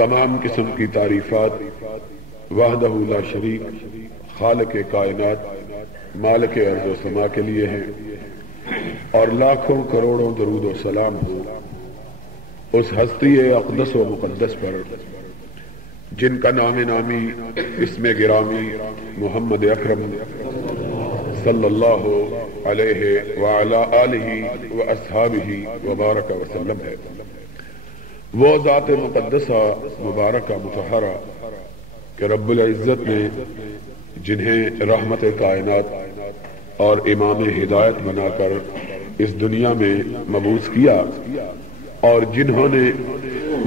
تمام قسم کی تعریفات وحدہ لا شریک خالق کائنات مالک ارض و سما کے لیے ہیں، اور لاکھوں کروڑوں درود و سلام ہو اس ہستی اقدس و مقدس پر جن کا نام نامی اسم گرامی محمد اکرم صلی اللہ علیہ وعلی آلہ واصحابہ وبارک وسلم ہے۔ وہ ذات مقدسہ مبارکہ مطہرہ کہ رب العزت نے جنہیں رحمت کائنات اور امام ہدایت بنا کر اس دنیا میں مبعوث کیا، اور جنہوں نے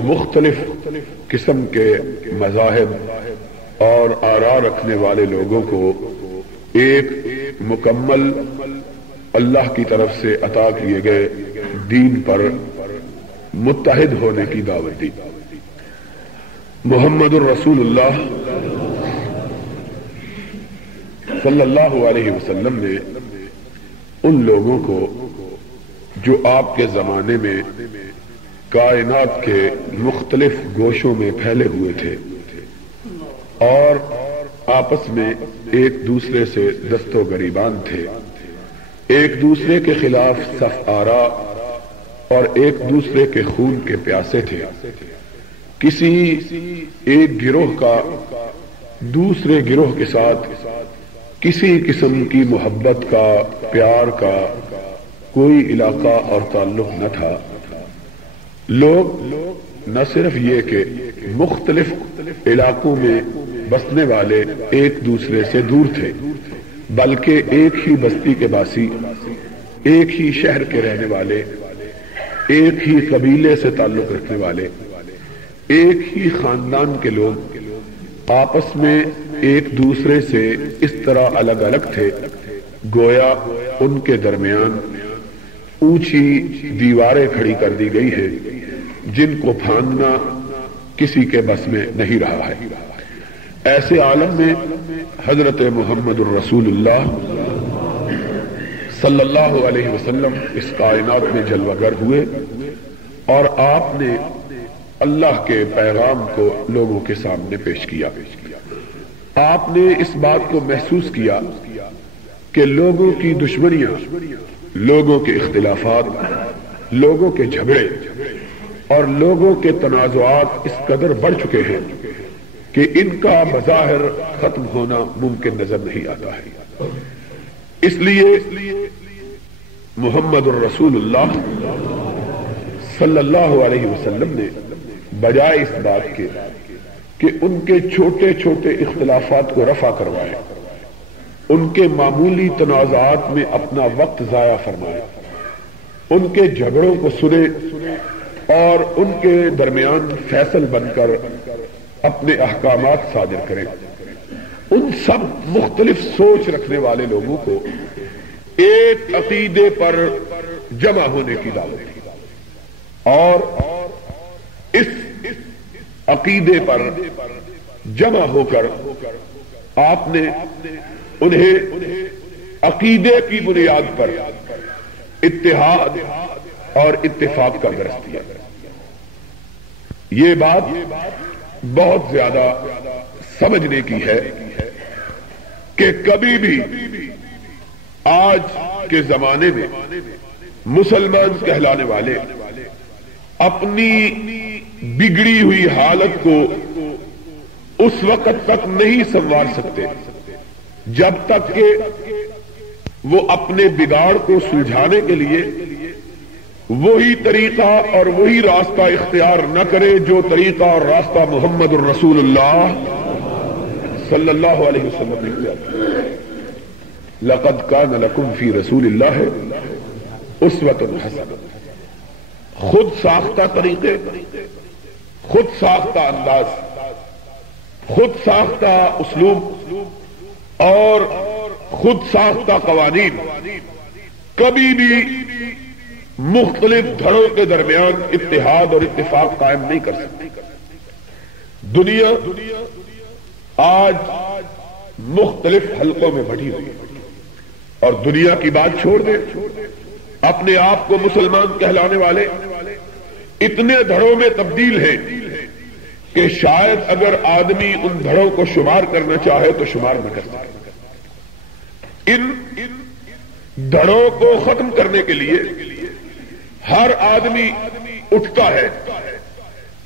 مختلف قسم کے مذاہب اور آراء رکھنے والے لوگوں کو ایک مکمل اللہ کی طرف سے عطا کیے گئے دین پر متحد ہونے کی دعوت دی۔ محمد الرسول اللہ صلی اللہ علیہ وسلم نے ان لوگوں کو جو آپ کے زمانے میں کائنات کے مختلف گوشوں میں پھیلے ہوئے تھے اور آپس میں ایک دوسرے سے دست و گریبان تھے، ایک دوسرے کے خلاف صف آراء اور ایک دوسرے کے خون کے پیاسے تھے، کسی ایک گروہ کا دوسرے گروہ کے ساتھ کسی قسم کی محبت کا پیار کا کوئی علاقہ اور تعلق نہ تھا۔ لوگ نہ صرف یہ کہ مختلف علاقوں میں بسنے والے ایک دوسرے سے دور تھے، بلکہ ایک ہی بستی کے باسی، ایک ہی شہر کے رہنے والے، ایک ہی قبیلے سے تعلق رکھنے والے، ایک ہی خاندان کے لوگ آپس میں ایک دوسرے سے اس طرح الگ الگ تھے گویا ان کے درمیان اونچی دیواریں کھڑی کر دی گئی ہے جن کو پھاندنا کسی کے بس میں نہیں رہا ہے۔ ایسے عالم میں حضرت محمد الرسول اللہ صلی اللہ علیہ وسلم اس کائنات میں جلوہ گر ہوئے، اور آپ نے اللہ کے پیغام کو لوگوں کے سامنے پیش کیا۔ آپ نے اس بات کو محسوس کیا کہ لوگوں کی دشمنیاں، لوگوں کے اختلافات، لوگوں کے جھگڑے اور لوگوں کے تنازعات اس قدر بڑھ چکے ہیں کہ ان کا بظاہر ختم ہونا ممکن نظر نہیں آتا ہے۔ اس لیے محمد الرسول اللہ صلی اللہ علیہ وسلم نے بجائے اس بات کے کہ ان کے چھوٹے چھوٹے اختلافات کو رفع کروائے، ان کے معمولی تنازعات میں اپنا وقت ضائع فرمائے، ان کے جھگڑوں کو سنے اور ان کے درمیان فیصل بن کر اپنے احکامات صادر کریں، ان سب مختلف سوچ رکھنے والے لوگوں کو ایک عقیدے پر جمع ہونے کی دعوت دی، اور اس عقیدے پر جمع ہو کر آپ نے انہیں عقیدے کی بنیاد پر اتحاد اور اتفاق کا درس دیا۔ یہ بات بہت زیادہ سمجھنے کی ہے کہ کبھی بھی آج کے زمانے میں مسلمان کہلانے والے اپنی بگڑی ہوئی حالت کو اس وقت تک نہیں سنوار سکتے جب تک کہ وہ اپنے بگاڑ کو سلجھانے کے لیے وہی طریقہ اور وہی راستہ اختیار نہ کرے جو طریقہ اور راستہ محمد الرسول اللہ صلی اللہ علیہ وسلم نے کیا۔ لقد کان لکم فی رسول اللہ اسوۃ حسنہ، خود ساختہ طریقے، خود ساختہ انداز، خود ساختہ اسلوب اور خود ساختہ قوانین کبھی بھی مختلف دھڑوں کے درمیان اتحاد اور اتفاق قائم نہیں کر سکتی۔ دنیا آج مختلف حلقوں میں بٹی ہوئی ہے، اور دنیا کی بات چھوڑ دیں، اپنے آپ کو مسلمان کہلانے والے اتنے دھڑوں میں تبدیل ہیں کہ شاید اگر آدمی ان دھڑوں کو شمار کرنا چاہے تو شمار نہ کر سکے۔ ان دھڑوں کو ختم کرنے کے لیے ہر آدمی اٹھتا ہے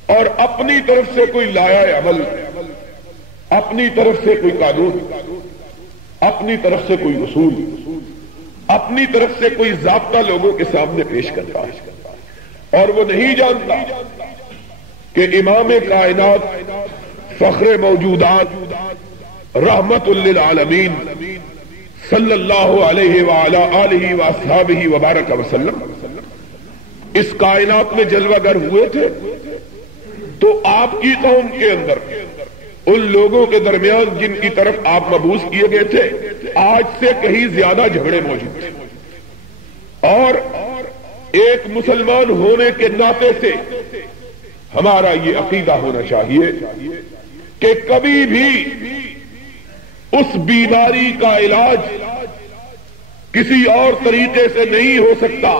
اور اپنی طرف سے کوئی لایا عمل، اپنی طرف سے کوئی قانون، اپنی طرف سے کوئی اصول، اپنی طرف سے کوئی ضابطہ لوگوں کے سامنے پیش کرتا ہے، اور وہ نہیں جانتا کہ امام کائنات، فخر موجودات، رحمت للعالمین صلی اللہ علیہ وعلی آلہ واصحابہ وبارک وسلم اس کائنات میں جلوہ گر ہوئے تھے، تو آپ کی قوم کے اندر ان لوگوں کے درمیان جن کی طرف آپ مبعوث کیے گئے تھے آج سے کہیں زیادہ جھگڑے موجود تھے، اور ایک مسلمان ہونے کے ناطے سے ہمارا یہ عقیدہ ہونا چاہیے کہ کبھی بھی اس بیماری کا علاج کسی اور طریقے سے نہیں ہو سکتا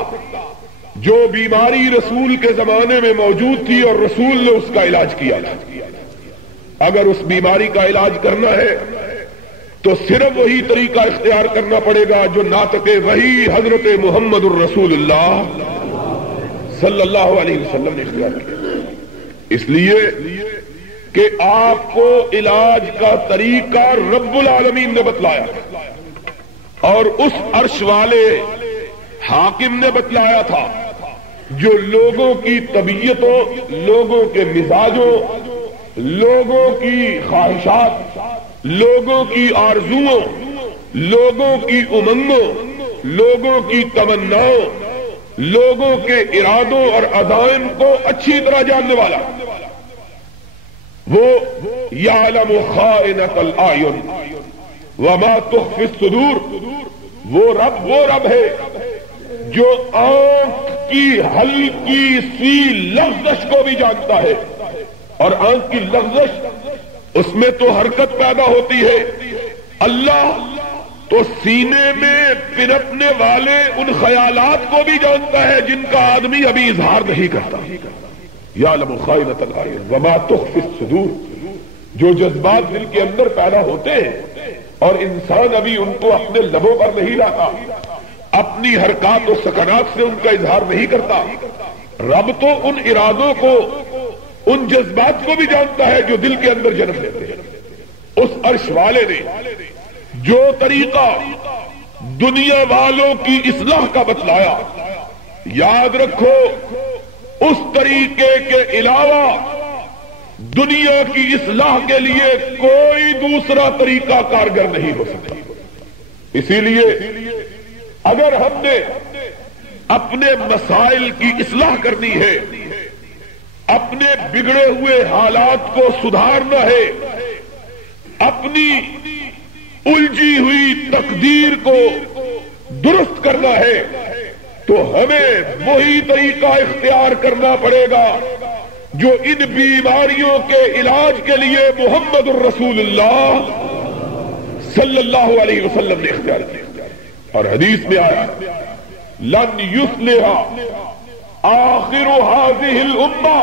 جو بیماری رسول کے زمانے میں موجود تھی اور رسول نے اس کا علاج کیا تھا۔ اگر اس بیماری کا علاج کرنا ہے تو صرف وہی طریقہ اختیار کرنا پڑے گا جو ناطق وحی حضرت محمد الرسول اللہ صلی اللہ علیہ وسلم نے اختیار کیا، اس لیے کہ آپ کو علاج کا طریقہ رب العالمین نے بتلایا اور اس عرش والے حاکم نے بتلایا تھا جو لوگوں کی طبیعتوں، لوگوں کے مزاجوں، لوگوں کی خواہشات، لوگوں کی آرزوؤں، لوگوں کی امنگوں، لوگوں کی تمناؤں، لوگوں کے ارادوں اور عزائم کو اچھی طرح جاننے والا، وہ یعلم خائنۃ الاعین وما تخفی الصدور، وہ رب ہے جو آنکھ کی ہلکی سی لغزش کو بھی جانتا ہے، اور آنکھ کی لغزش اس میں تو حرکت پیدا ہوتی ہے، اللہ تو سینے میں پنپنے والے ان خیالات کو بھی جانتا ہے جن کا آدمی ابھی اظہار نہیں کرتا۔ یعلم خائنۃ الاعین وما تخفی الصدور، جو جذبات دل کے اندر پیدا ہوتے ہیں اور انسان ابھی ان کو اپنے لبوں پر نہیں لاتا، اپنی حرکات و سکنات سے ان کا اظہار نہیں کرتا، رب تو ان ارادوں کو، ان جذبات کو بھی جانتا ہے جو دل کے اندر جنم لیتے ہیں۔ اس عرش والے نے جو طریقہ دنیا والوں کی اصلاح کا بتلایا، یاد رکھو اس طریقے کے علاوہ دنیا کی اصلاح کے لیے کوئی دوسرا طریقہ کارگر نہیں ہو سکتا۔ اسی لیے اگر ہم نے اپنے مسائل کی اصلاح کرنی ہے، اپنے بگڑے ہوئے حالات کو سدھارنا ہے، اپنی الجھی ہوئی تقدیر کو درست کرنا ہے، تو ہمیں وہی طریقہ اختیار کرنا پڑے گا جو ان بیماریوں کے علاج کے لیے محمد الرسول اللہ صلی اللہ علیہ وسلم نے اختیار کیا۔ اور حدیث میں آیا لن یصلح آخر هذه الامہ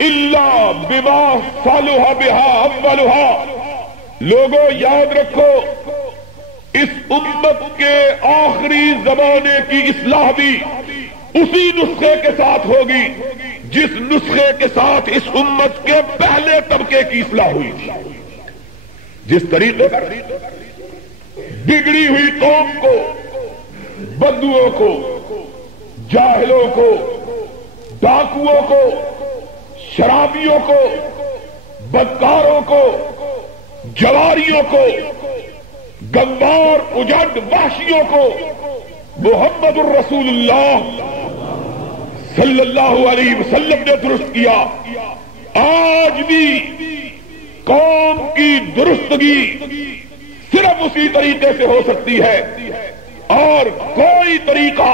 الا بما صلح بها اولها، لوگوں یاد رکھو اس امت کے آخری زمانے کی اصلاح بھی اسی نسخے کے ساتھ ہوگی جس نسخے کے ساتھ اس امت کے پہلے طبقے کی اصلاح ہوئی تھی۔ جس طریقے پر بگڑی ہوئی قوم کو، بدوؤں کو، جاہلوں کو، ڈاکوؤں کو، شرابیوں کو، بدکاروں کو، جواریوں کو، گنوار اجڑ وحشیوں کو محمد الرسول اللہ صلی اللہ علیہ وسلم نے درست کیا، آج بھی قوم کی درستگی صرف اسی طریقے سے ہو سکتی ہے، اور کوئی طریقہ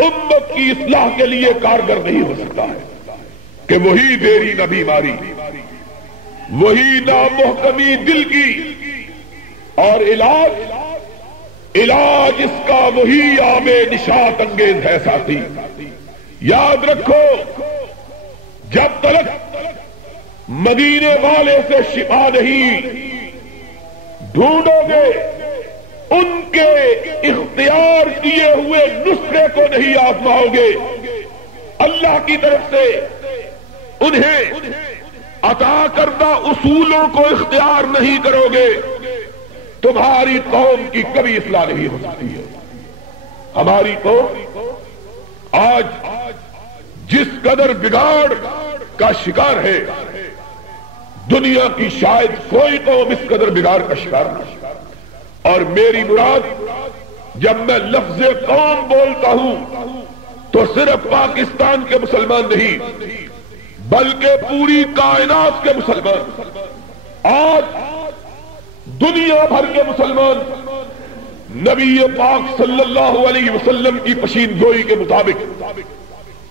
امت کی اصلاح کے لیے کارگر نہیں ہو سکتا ہے کہ وہی دیری نہ بیماری، وہی نامحکمی دل کی، اور علاج اس کا وہی آب نشاط انگیز ہے۔ ساتھی یاد رکھو، جب تک مدینے والے سے شفا نہیں ڈھونڈو گے، ان کے اختیار کیے ہوئے نسخے کو نہیں آزماؤ گے، اللہ کی طرف سے انہیں عطا کردہ اصولوں کو اختیار نہیں کرو گے، تمہاری قوم کی کبھی اصلاح نہیں ہو سکتی ہے۔ ہماری قوم آج جس قدر بگاڑ کا شکار ہے، دنیا کی شاید کوئی قوم اس قدر بگاڑ کا شکار نہیں۔ اور میری مراد جب میں لفظ قوم بولتا ہوں تو صرف پاکستان کے مسلمان نہیں بلکہ پوری کائنات کے مسلمان، آج دنیا بھر کے مسلمان نبی پاک صلی اللہ علیہ وسلم کی پشین گوئی کے مطابق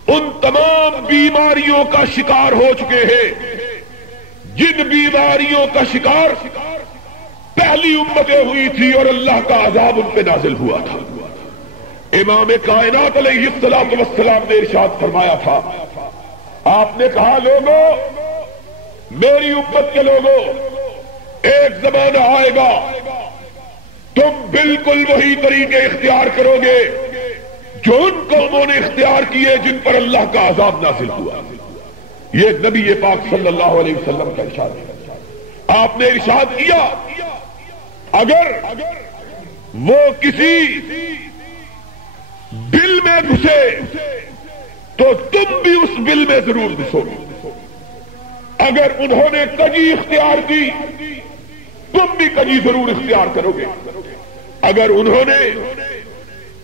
ان تمام بیماریوں کا شکار ہو چکے ہیں جن بیماریوں کا شکار پہلی امتیں ہوئی تھی اور اللہ کا عذاب ان پہ نازل ہوا تھا۔ امام کائنات علیہ السلام نے ارشاد فرمایا تھا، آپ نے کہا لوگوں، میری امت کے لوگوں، ایک زمانہ آئے گا تم بالکل وہی طریقے اختیار کرو گے جو ان قوموں نے اختیار کیے جن پر اللہ کا عذاب نازل ہوا۔ یہ نبی پاک صلی اللہ علیہ وسلم کا ارشاد ہے۔ آپ نے ارشاد کیا اگر وہ کسی بل میں گھسے تو تم بھی اس بل میں ضرور گھسو گے، اگر انہوں نے کجی اختیار کی تم بھی کجی ضرور اختیار کرو گے، اگر انہوں نے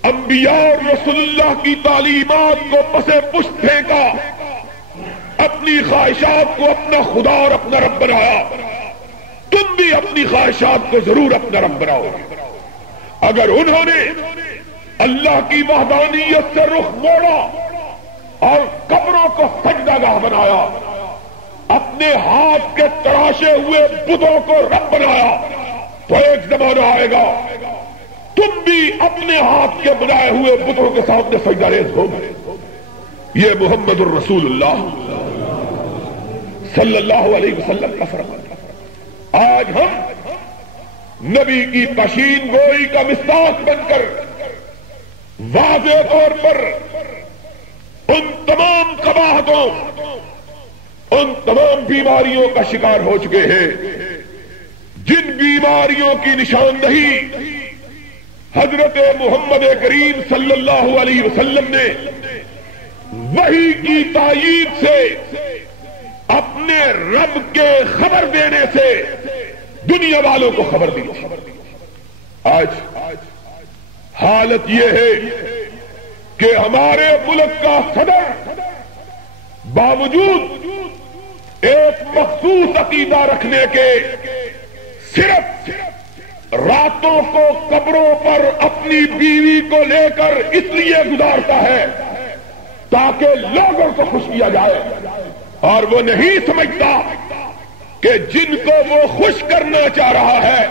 انبیاء اور رسول اللہ کی تعلیمات کو پسے پشت پھینکا، اپنی خواہشات کو اپنا خدا اور اپنا رب بنایا، تم بھی اپنی خواہشات کو ضرور اپنا رب بناؤ گے، اگر انہوں نے اللہ کی وحدانیت سے رخ موڑا اور قبروں کو سجدہ گاہ بنایا، اپنے ہاتھ کے تراشے ہوئے بتوں کو رب بنایا، تو ایک زمانہ آئے گا تم بھی اپنے ہاتھ کے بنائے ہوئے بتوں کے سامنے سجدہ ریز ہو گئے۔ یہ محمد الرسول اللہ صلی اللہ علیہ وسلم کا فرمان ہے۔ آج ہم نبی کی پشین گوئی کا مصداق بن کر واضح طور پر ان تمام قباحتوں، ان تمام بیماریوں کا شکار ہو چکے ہیں جن بیماریوں کی نشاندہی حضرت محمد کریم صلی اللہ علیہ وسلم نے وحی کی تائید سے اپنے رب کے خبر دینے سے دنیا والوں کو خبر دی۔ آج حالت یہ ہے کہ ہمارے ملک کا صدر باوجود ایک مخصوص عقیدہ رکھنے کے صرف راتوں کو قبروں پر اپنی بیوی کو لے کر اس لیے گزارتا ہے تاکہ لوگوں کو خوش کیا جائے، اور وہ نہیں سمجھتا کہ جن کو وہ خوش کرنا چاہ رہا ہے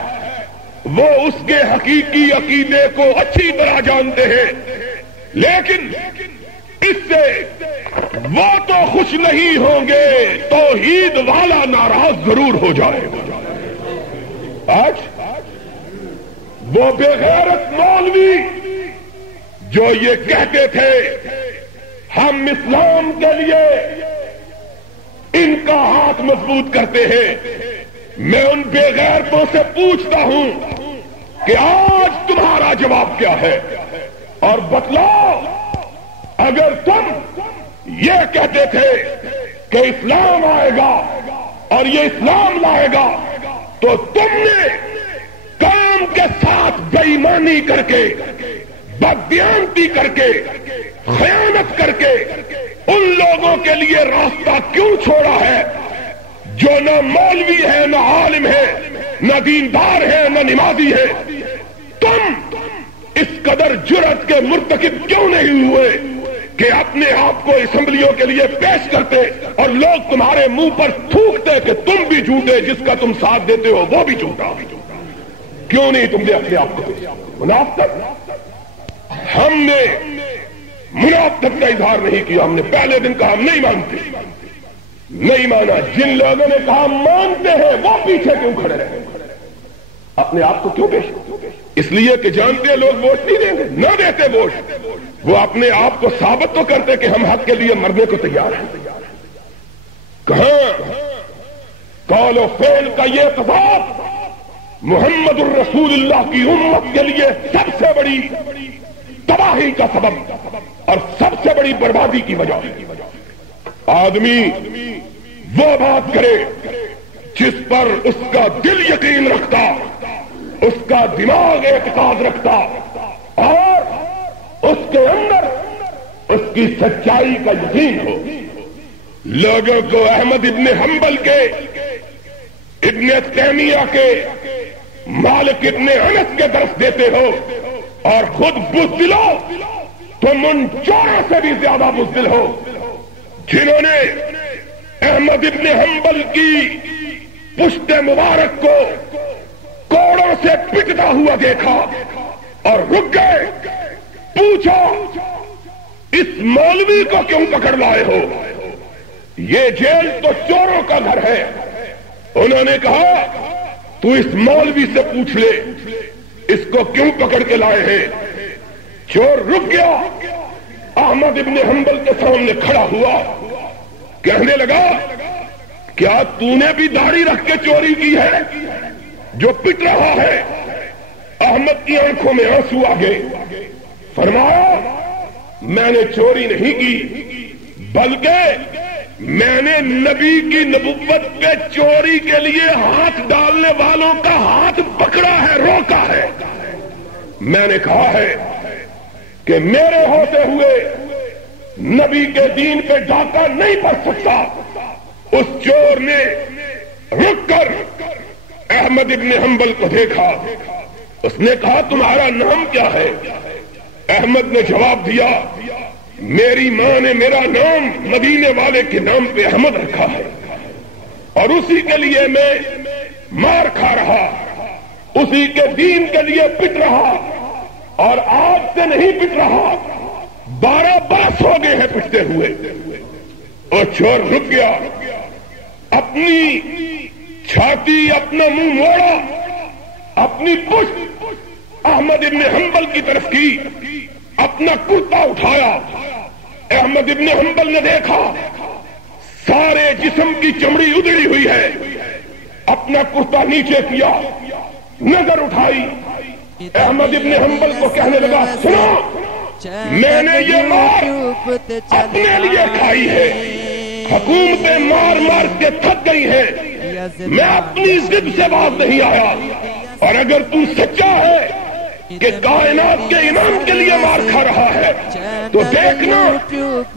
وہ اس کے حقیقی عقیدے کو اچھی طرح جانتے ہیں، لیکن اس سے وہ تو خوش نہیں ہوں گے، توحید والا ناراض ضرور ہو جائے گا۔ آج وہ بے غیرت مولوی جو یہ کہتے تھے ہم اسلام کے لیے ان کا ہاتھ مضبوط کرتے ہیں، میں ان بے غیرتوں سے پوچھتا ہوں کہ آج تمہارا جواب کیا ہے، اور بتلاؤ اگر تم یہ کہتے تھے کہ اسلام آئے گا اور یہ اسلام لائے گا تو تم نے کام کے ساتھ بے ایمانی کر کے، بددیانتی کر کے، خیانت کر کے ان لوگوں کے لیے راستہ کیوں چھوڑا ہے جو نہ مولوی ہے، نہ عالم ہے، نہ دیندار ہے، نہ نمازی ہے؟ تم اس قدر جرأت کے مرتکب کیوں نہیں ہوئے کہ اپنے آپ کو اسمبلیوں کے لیے پیش کرتے اور لوگ تمہارے منہ پر تھوکتے کہ تم بھی جھوٹے، جس کا تم ساتھ دیتے ہو وہ بھی جھوٹا؟ کیوں نہیں تم نے اپنے آپ کو منافقت؟ ہم نے منافقت کا اظہار نہیں کیا، ہم نے پہلے دن کہا ہم نہیں مانتے، نہیں مانا. جن لوگوں نے کہا مانتے ہیں وہ پیچھے کیوں کھڑے رہے؟ اپنے آپ کو کیوں پیش؟ اس لیے کہ جانتے ہیں لوگ ووٹ نہیں دیں گے، نہ دیتے ووٹ. وہ اپنے آپ کو ثابت تو کرتے کہ ہم حق کے لیے مرنے کو تیار ہیں. کہاں قول و فعل کا یہ تضاد محمد الرسول اللہ کی امت کے لیے سب سے بڑی تباہی کا سبب اور سب سے بڑی بربادی کی وجہ. آدمی وہ بات کرے جس پر اس کا دل یقین رکھتا، اس کا دماغ اعتقاد رکھتا اور اس کے اندر اس کی سچائی کا یقین ہو. لوگوں کو احمد ابن حنبل کے، ابن تیمیہ کے، مالک ابن انس کے درس دیتے ہو اور خود بزدل ہو. تم ان چوروں سے بھی زیادہ بزدل ہو جنہوں نے احمد ابن حنبل کی پشت مبارک کو کوڑوں سے پٹتا ہوا دیکھا اور رک گئے. پوچھا اس مولوی کو کیوں پکڑ لائے ہو؟ یہ جیل تو چوروں کا گھر ہے. انہوں نے کہا تو اس مولوی سے پوچھ لے اس کو کیوں پکڑ کے لائے ہیں. چور رک گیا، احمد ابن حنبل کے سامنے کھڑا ہوا، کہنے لگا کیا تو نے بھی داڑھی رکھ کے چوری کی ہے جو پٹ رہا ہے؟ احمد کی آنکھوں میں آنسو آ گئے. فرمایا میں نے چوری نہیں کی بلکہ میں نے نبی کی نبوت پہ چوری کے لیے ہاتھ ڈالنے والوں کا ہاتھ پکڑا ہے، روکا ہے. میں نے کہا ہے کہ میرے ہوتے ہوئے نبی کے دین پہ ڈاکہ نہیں پڑ سکتا. اس چور نے رک کر احمد ابن حنبل کو دیکھا. اس نے کہا تمہارا نام کیا ہے؟ احمد نے جواب دیا میری ماں نے میرا نام مدینے والے کے نام پہ احمد رکھا ہے اور اسی کے لیے میں مار کھا رہا، اسی کے دین کے لیے پٹ رہا اور آج سے نہیں پٹ رہا، 12 برس ہو گئے ہیں پٹتے ہوئے. اور چور رک گیا، اپنی چھاتی، اپنا منہ موڑا، اپنی پشت احمد ابن حنبل کی طرف کی، اپنا کرتا اٹھایا. احمد ابن حنبل نے دیکھا سارے جسم کی چمڑی ادڑی ہوئی ہے. اپنا کرتا نیچے کیا، نظر اٹھائی، احمد ابن حنبل کو کہنے لگا سنو میں نے یہ مار اپنے لیے کھائی ہے، حکومتیں مار مار کے تھک گئی ہیں، میں اپنی ضد سے باز نہیں آیا. اور اگر تم سچا ہے کہ کائنات کے امام کے لیے مار کھا رہا ہے تو دیکھنا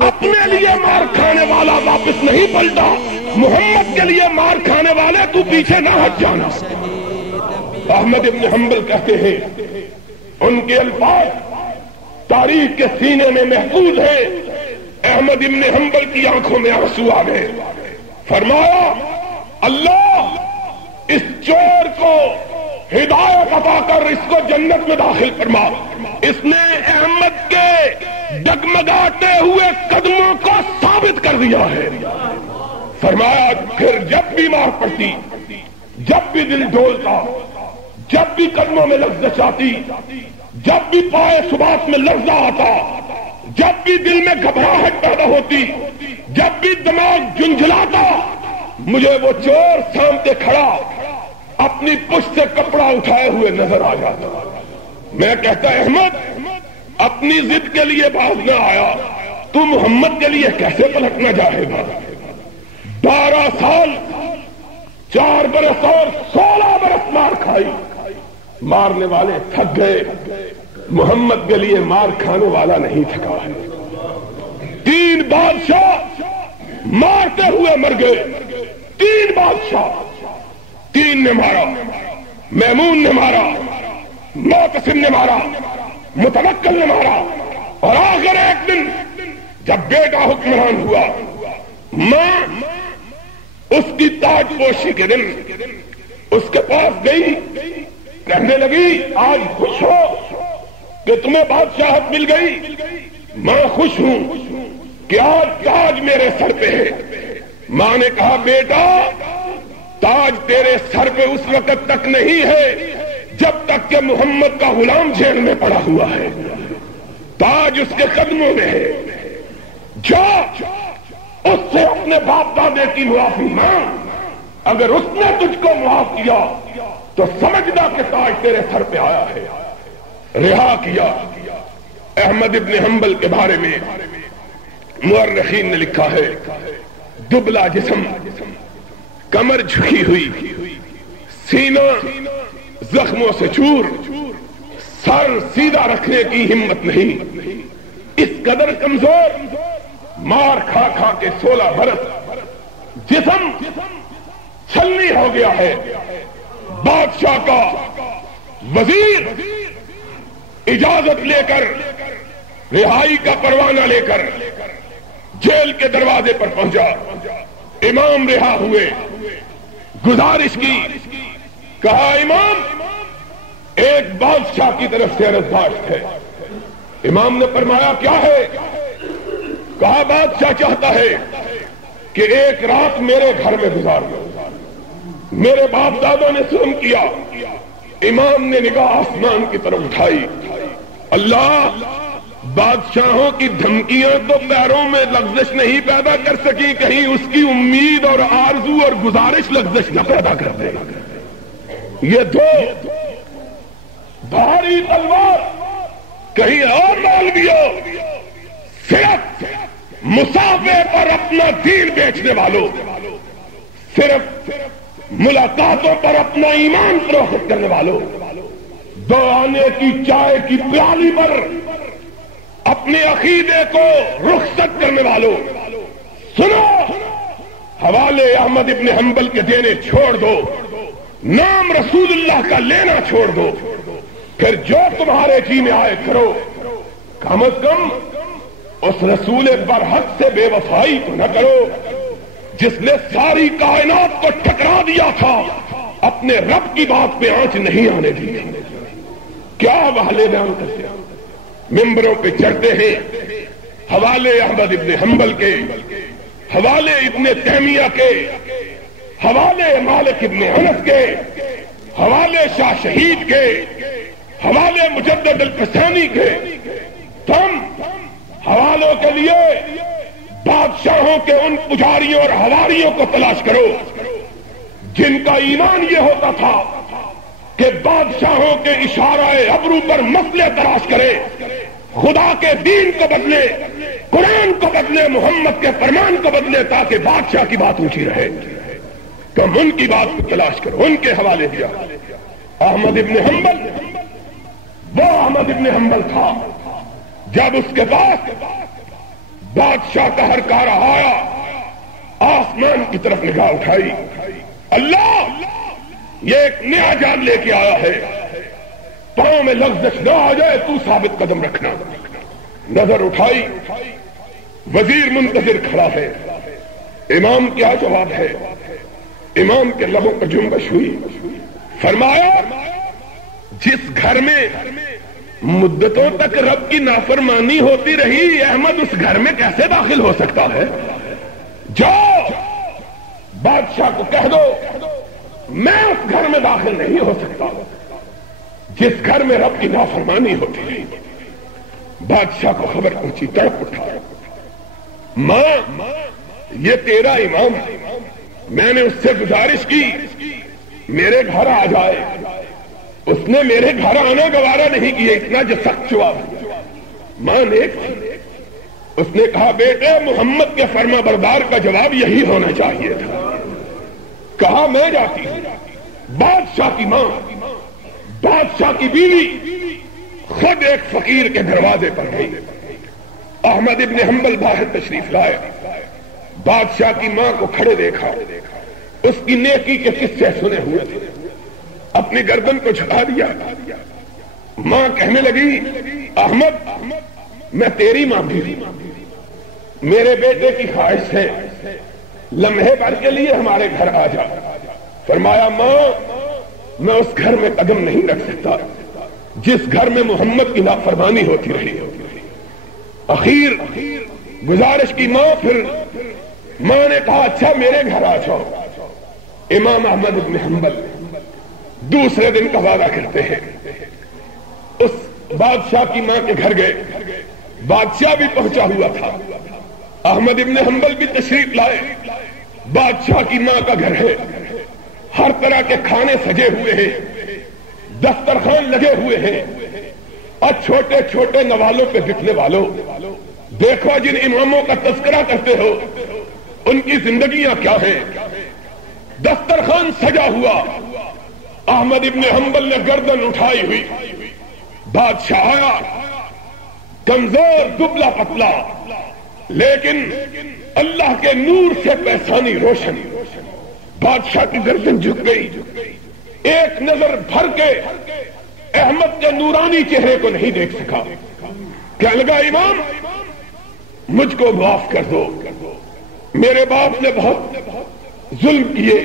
اپنے لیے مار کھانے والا واپس نہیں پلٹا، محمد کے لیے مار کھانے والے تو پیچھے نہ ہٹ جانا. احمد ابن حنبل کہتے ہیں ان کے الفاظ تاریخ کے سینے میں محفوظ ہیں. احمد ابن حنبل کی آنکھوں میں آنسو آ گئے. فرمایا اللہ اس چور کو ہدایت عطا کر اس کو جنت میں داخل فرما. اس نے احمد کے ڈگمگاتے ہوئے قدموں کو ثابت کر دیا ہے. فرمایا پھر جب بھی مار پڑتی، جب بھی دل ڈولتا، جب بھی قدموں میں لفظ آتی، جب بھی پائے سبات میں لفظ آتا، جب بھی دل میں گھبراہٹ پیدا ہوتی، جب بھی دماغ جھنجھلاتا، مجھے وہ چور سامنے کھڑا اپنی پشت سے کپڑا اٹھائے ہوئے نظر آ جاتا. میں کہتا احمد اپنی ضد کے لیے باز نہ آیا، تو محمد کے لیے کیسے پلٹنا چاہے گا؟ 12 سال 4 برس اور 16 برس مار کھائی، مارنے والے تھک گئے، محمد کے لیے مار کھانے والا نہیں تھکا ہے. 3 بادشاہ مارتے ہوئے مر گئے، 3 بادشاہ، 3 نے مارا، میمون نے مارا، معتصم نے مارا، متوکل نے مارا، اور آخر ایک دن جب بیٹا حکمران ہوا، ماں اس کی تاج پوشی کے دن اس کے پاس گئی، کہنے لگی آج خوش ہو کہ تمہیں بادشاہت مل گئی؟ میں خوش ہوں کہ آج تاج میرے سر پہ ہے. ماں نے کہا بیٹا تاج تیرے سر پہ اس وقت تک نہیں ہے جب تک کہ محمد کا غلام جیل میں پڑا ہوا ہے، تاج اس کے قدموں میں ہے، جا اس سے اپنے باپ دادے کی معافی مانگ، اگر اس نے تجھ کو معاف کیا تو سمجھنا کہ تاج تیرے سر پہ آیا ہے۔ رہا کیا۔ احمد ابن حنبل کے بارے میں مورخین نے لکھا ہے دبلا جسم، کمر جھکی ہوئی، سینہ زخموں سے چور، سر سیدھا رکھنے کی ہمت نہیں، اس قدر کمزور، مار کھا کھا کے 16 برس جسم چھلنی ہو گیا ہے۔ بادشاہ کا وزیر اجازت لے کر رہائی کا پروانہ لے کر جیل کے دروازے پر پہنچا، امام رہا ہوئے، گزارش کی، کہا امام ایک بادشاہ کی طرف سے عرضداشت ہے۔ امام نے فرمایا کیا ہے؟ کہا بادشاہ چاہتا ہے کہ ایک رات میرے گھر میں گزار دو، میرے باپ دادوں نے ظلم کیا۔ امام نے نگاہ آسمان کی طرف اٹھائی، اللہ بادشاہوں کی دھمکیاں تو پیروں میں لغزش نہیں پیدا کر سکی، کہیں اس کی امید اور آرزو اور گزارش لغزش نہ پیدا کر دے۔ یہ دو بھاری تلوار کہیں اور مولویوں، صرف مسافے پر اپنا دین بیچنے والوں، صرف ملاقاتوں پر اپنا ایمان فروخت کرنے والوں، دو آنے کی چائے کی پیالی پر اپنے عقیدے کو رخصت کرنے والوں، سنو، حوالے احمد ابن حنبل کے دینے چھوڑ دو، نام رسول اللہ کا لینا چھوڑ دو، پھر جو تمہارے جی میں آئے کرو، کم از کم اس رسول برحق سے بے وفائی تو نہ کرو جس نے ساری کائنات کو ٹکرا دیا تھا، اپنے رب کی بات پہ آنچ نہیں آنے دی تھی۔ کیا حوالے بیان کرتے ہیں، ممبروں پہ چڑھتے ہیں، حوالے احمد ابن حنبل کے، حوالے ابن تیمیہ کے، حوالے مالک ابن انس کے، حوالے شاہ شہید کے، حوالے مجدد الفسانی کے۔ تم حوالوں کے لیے بادشاہوں کے ان پجاریوں اور حواریوں کو تلاش کرو جن کا ایمان یہ ہوتا تھا کہ بادشاہوں کے اشارہ ابرو پر مسئلے تلاش کرے، خدا کے دین کو بدلے، قرآن کو بدلے، محمد کے فرمان کو بدلے، تاکہ بادشاہ کی بات اونچی رہے۔ تم ان کی بات کو تلاش کرو، ان کے حوالے دیا۔ احمد ابن حنبل وہ احمد ابن حنبل تھا جب اس کے پاس بادشاہ کا ہرکارہ آیا، آسمان کی طرف نگاہ اٹھائی، اللہ یہ ایک نیا جان لے کے آیا ہے، پاؤں میں لغزش نہ آ جائے، تو ثابت قدم رکھنا۔ نظر اٹھائی، وزیر منتظر کھڑا ہے، امام کیا جواب ہے؟ امام کے لبوں پر جنبش ہوئی، فرمایا جس گھر میں مدتوں تک رب کی نافرمانی ہوتی رہی، احمد اس گھر میں کیسے داخل ہو سکتا ہے؟ جاؤ بادشاہ کو کہہ دو میں اس گھر میں داخل نہیں ہو سکتا جس گھر میں رب کی نافرمانی ہوتی رہی۔ بادشاہ کو خبر پہنچی، تڑپ اٹھا، ماں یہ تیرا امام، میں نے اس سے گزارش کی میرے گھر آ جائے، اس نے میرے گھر آنا گوارا نہیں کیا، اتنا جو سخت جواب دیا۔ ماں نے اس نے کہا بیٹے محمد کے فرما بردار کا جواب یہی ہونا چاہیے تھا۔ کہا میں جاتی ہوں۔ بادشاہ کی ماں، بادشاہ کی بیوی خود ایک فقیر کے دروازے پر گئی۔ احمد ابن حنبل باہر تشریف لائے، بادشاہ کی ماں کو کھڑے دیکھا، اس کی نیکی کے قصے سنے ہوئے تھے، اپنی گردن کو جھکا دیا۔ ماں کہنے لگی احمد میں تیری ماں بھی ہوں، میرے بیٹے کی خواہش ہے لمحے بھر کے لیے ہمارے گھر آ جا۔ فرمایا ماں میں اس گھر میں قدم نہیں رکھ سکتا جس گھر میں محمد کی نافرمانی ہوتی رہی۔ اخیر گزارش کی ماں پھر ماں نے کہا اچھا میرے گھر آ جاؤ. امام احمد بن حنبل دوسرے دن کا وعدہ کرتے ہیں. اس بادشاہ کی ماں کے گھر گئے. بادشاہ بھی پہنچا ہوا تھا. احمد ابن حنبل بھی تشریف لائے. بادشاہ کی ماں کا گھر ہے. ہر طرح کے کھانے سجے ہوئے ہیں, دسترخوان لگے ہوئے ہیں. اور چھوٹے چھوٹے نوالوں پہ بکنے والوں, دیکھو جن اماموں کا تذکرہ کرتے ہو ان کی زندگیاں کیا ہیں. دسترخوان سجا ہوا. احمد ابن حنبل نے گردن اٹھائی ہوئی. بادشاہ آیا, کمزور دبلا پتلا, لیکن اللہ کے نور سے پیشانی روشن. بادشاہ کی گردن جھک گئی. ایک نظر بھر کے احمد کے نورانی چہرے کو نہیں دیکھ سکا. کہنے لگا امام مجھ کو معاف کر دو, میرے باپ نے بہت ظلم کیے,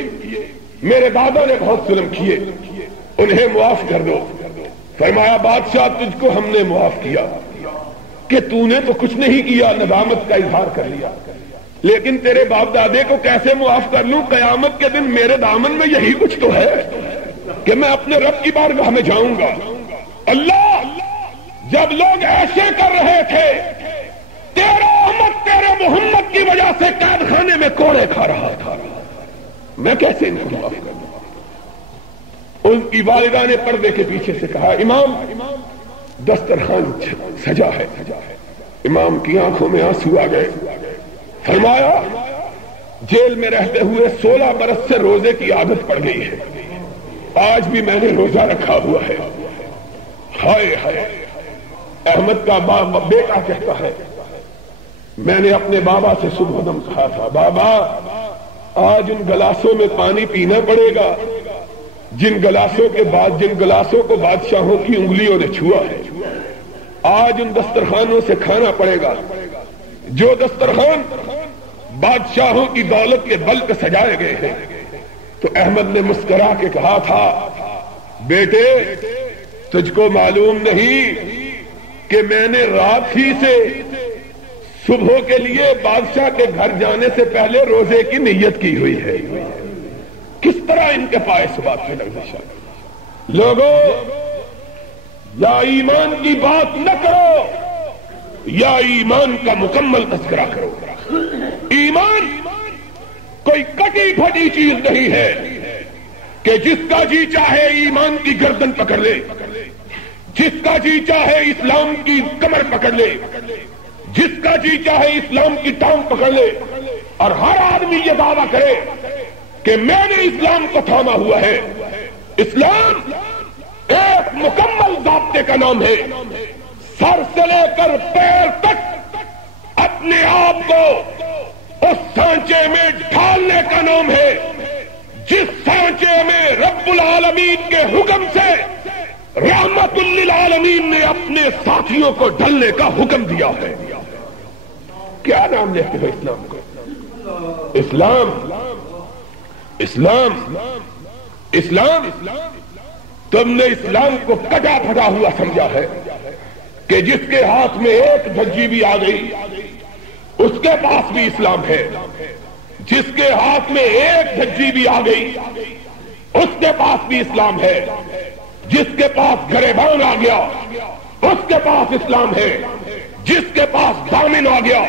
میرے دادا نے بہت ظلم کیے, انہیں معاف کر دو. فرمایا بادشاہ تجھ کو ہم نے معاف کیا کہ تو نے تو کچھ نہیں کیا, ندامت کا اظہار کر لیا, لیکن تیرے باپ دادے کو کیسے معاف کر لوں؟ قیامت کے دن میرے دامن میں یہی کچھ تو ہے کہ میں اپنے رب کی بارگاہ میں جاؤں گا. اللہ جب لوگ ایسے کر رہے تھے, تیرا احمد تیرے محمد کی وجہ سے قید خانے میں کوڑے کھا رہا تھا, میں کیسے ان کو معاف کر دوں؟ ان کی والدہ نے پردے کے پیچھے سے کہا امام دسترخوان سجا ہے. امام کی آنکھوں میں آنسو آ گئے. فرمایا جیل میں رہتے ہوئے 16 برس سے روزے کی عادت پڑ گئی ہے, آج بھی میں نے روزہ رکھا ہوا ہے. ہائے ہائے. احمد کا بیٹا کہتا ہے میں نے اپنے بابا سے صبح دم کہا تھا بابا آج ان گلاسوں میں پانی پینا پڑے گا جن گلاسوں کو بادشاہوں کی انگلیوں نے چھوا ہے. آج ان دسترخوانوں سے کھانا پڑے گا جو دسترخوان بادشاہوں کی دولت کے بل پہ سجائے گئے ہیں. تو احمد نے مسکرا کے کہا تھا بیٹے تجھ کو معلوم نہیں کہ میں نے رات ہی سے صبح کے لیے بادشاہ کے گھر جانے سے پہلے روزے کی نیت کی ہوئی ہے. کس طرح ان کے پائے اس بات میں لگزش ہے. لوگوں یا ایمان کی بات نہ کرو یا ایمان کا مکمل تذکرہ کرو. ایمان کوئی کٹی پھٹی چیز نہیں ہے کہ جس کا جی چاہے ایمان کی گردن پکڑ لے, جس کا جی چاہے اسلام کی کمر پکڑ لے, جس کا جی چاہے اسلام کی ٹانگ پکڑ لے, اور ہر آدمی یہ دعویٰ کرے کہ میں نے اسلام کو تھاما ہوا ہے. اسلام ایک مکمل ضابطے کا نام ہے. سر سے لے کر پیر تک اپنے آپ کو اس سانچے میں ڈھالنے کا نام ہے جس سانچے میں رب العالمین کے حکم سے رحمت للعالمین نے اپنے ساتھیوں کو ڈھلنے کا حکم دیا ہے. کیا نام لیتے ہو اسلام کو؟ اسلام اسلام اسلام. تم نے اسلام کو کٹا پھٹا ہوا سمجھا ہے کہ جس کے ہاتھ میں ایک دھجی بھی آ گئی اس کے پاس بھی اسلام ہے, جس کے ہاتھ میں ایک دھجی بھی آ گئی اس کے پاس بھی اسلام ہے, جس کے پاس گریبان آ گیا اس کے پاس اسلام ہے, جس کے پاس دامن آ گیا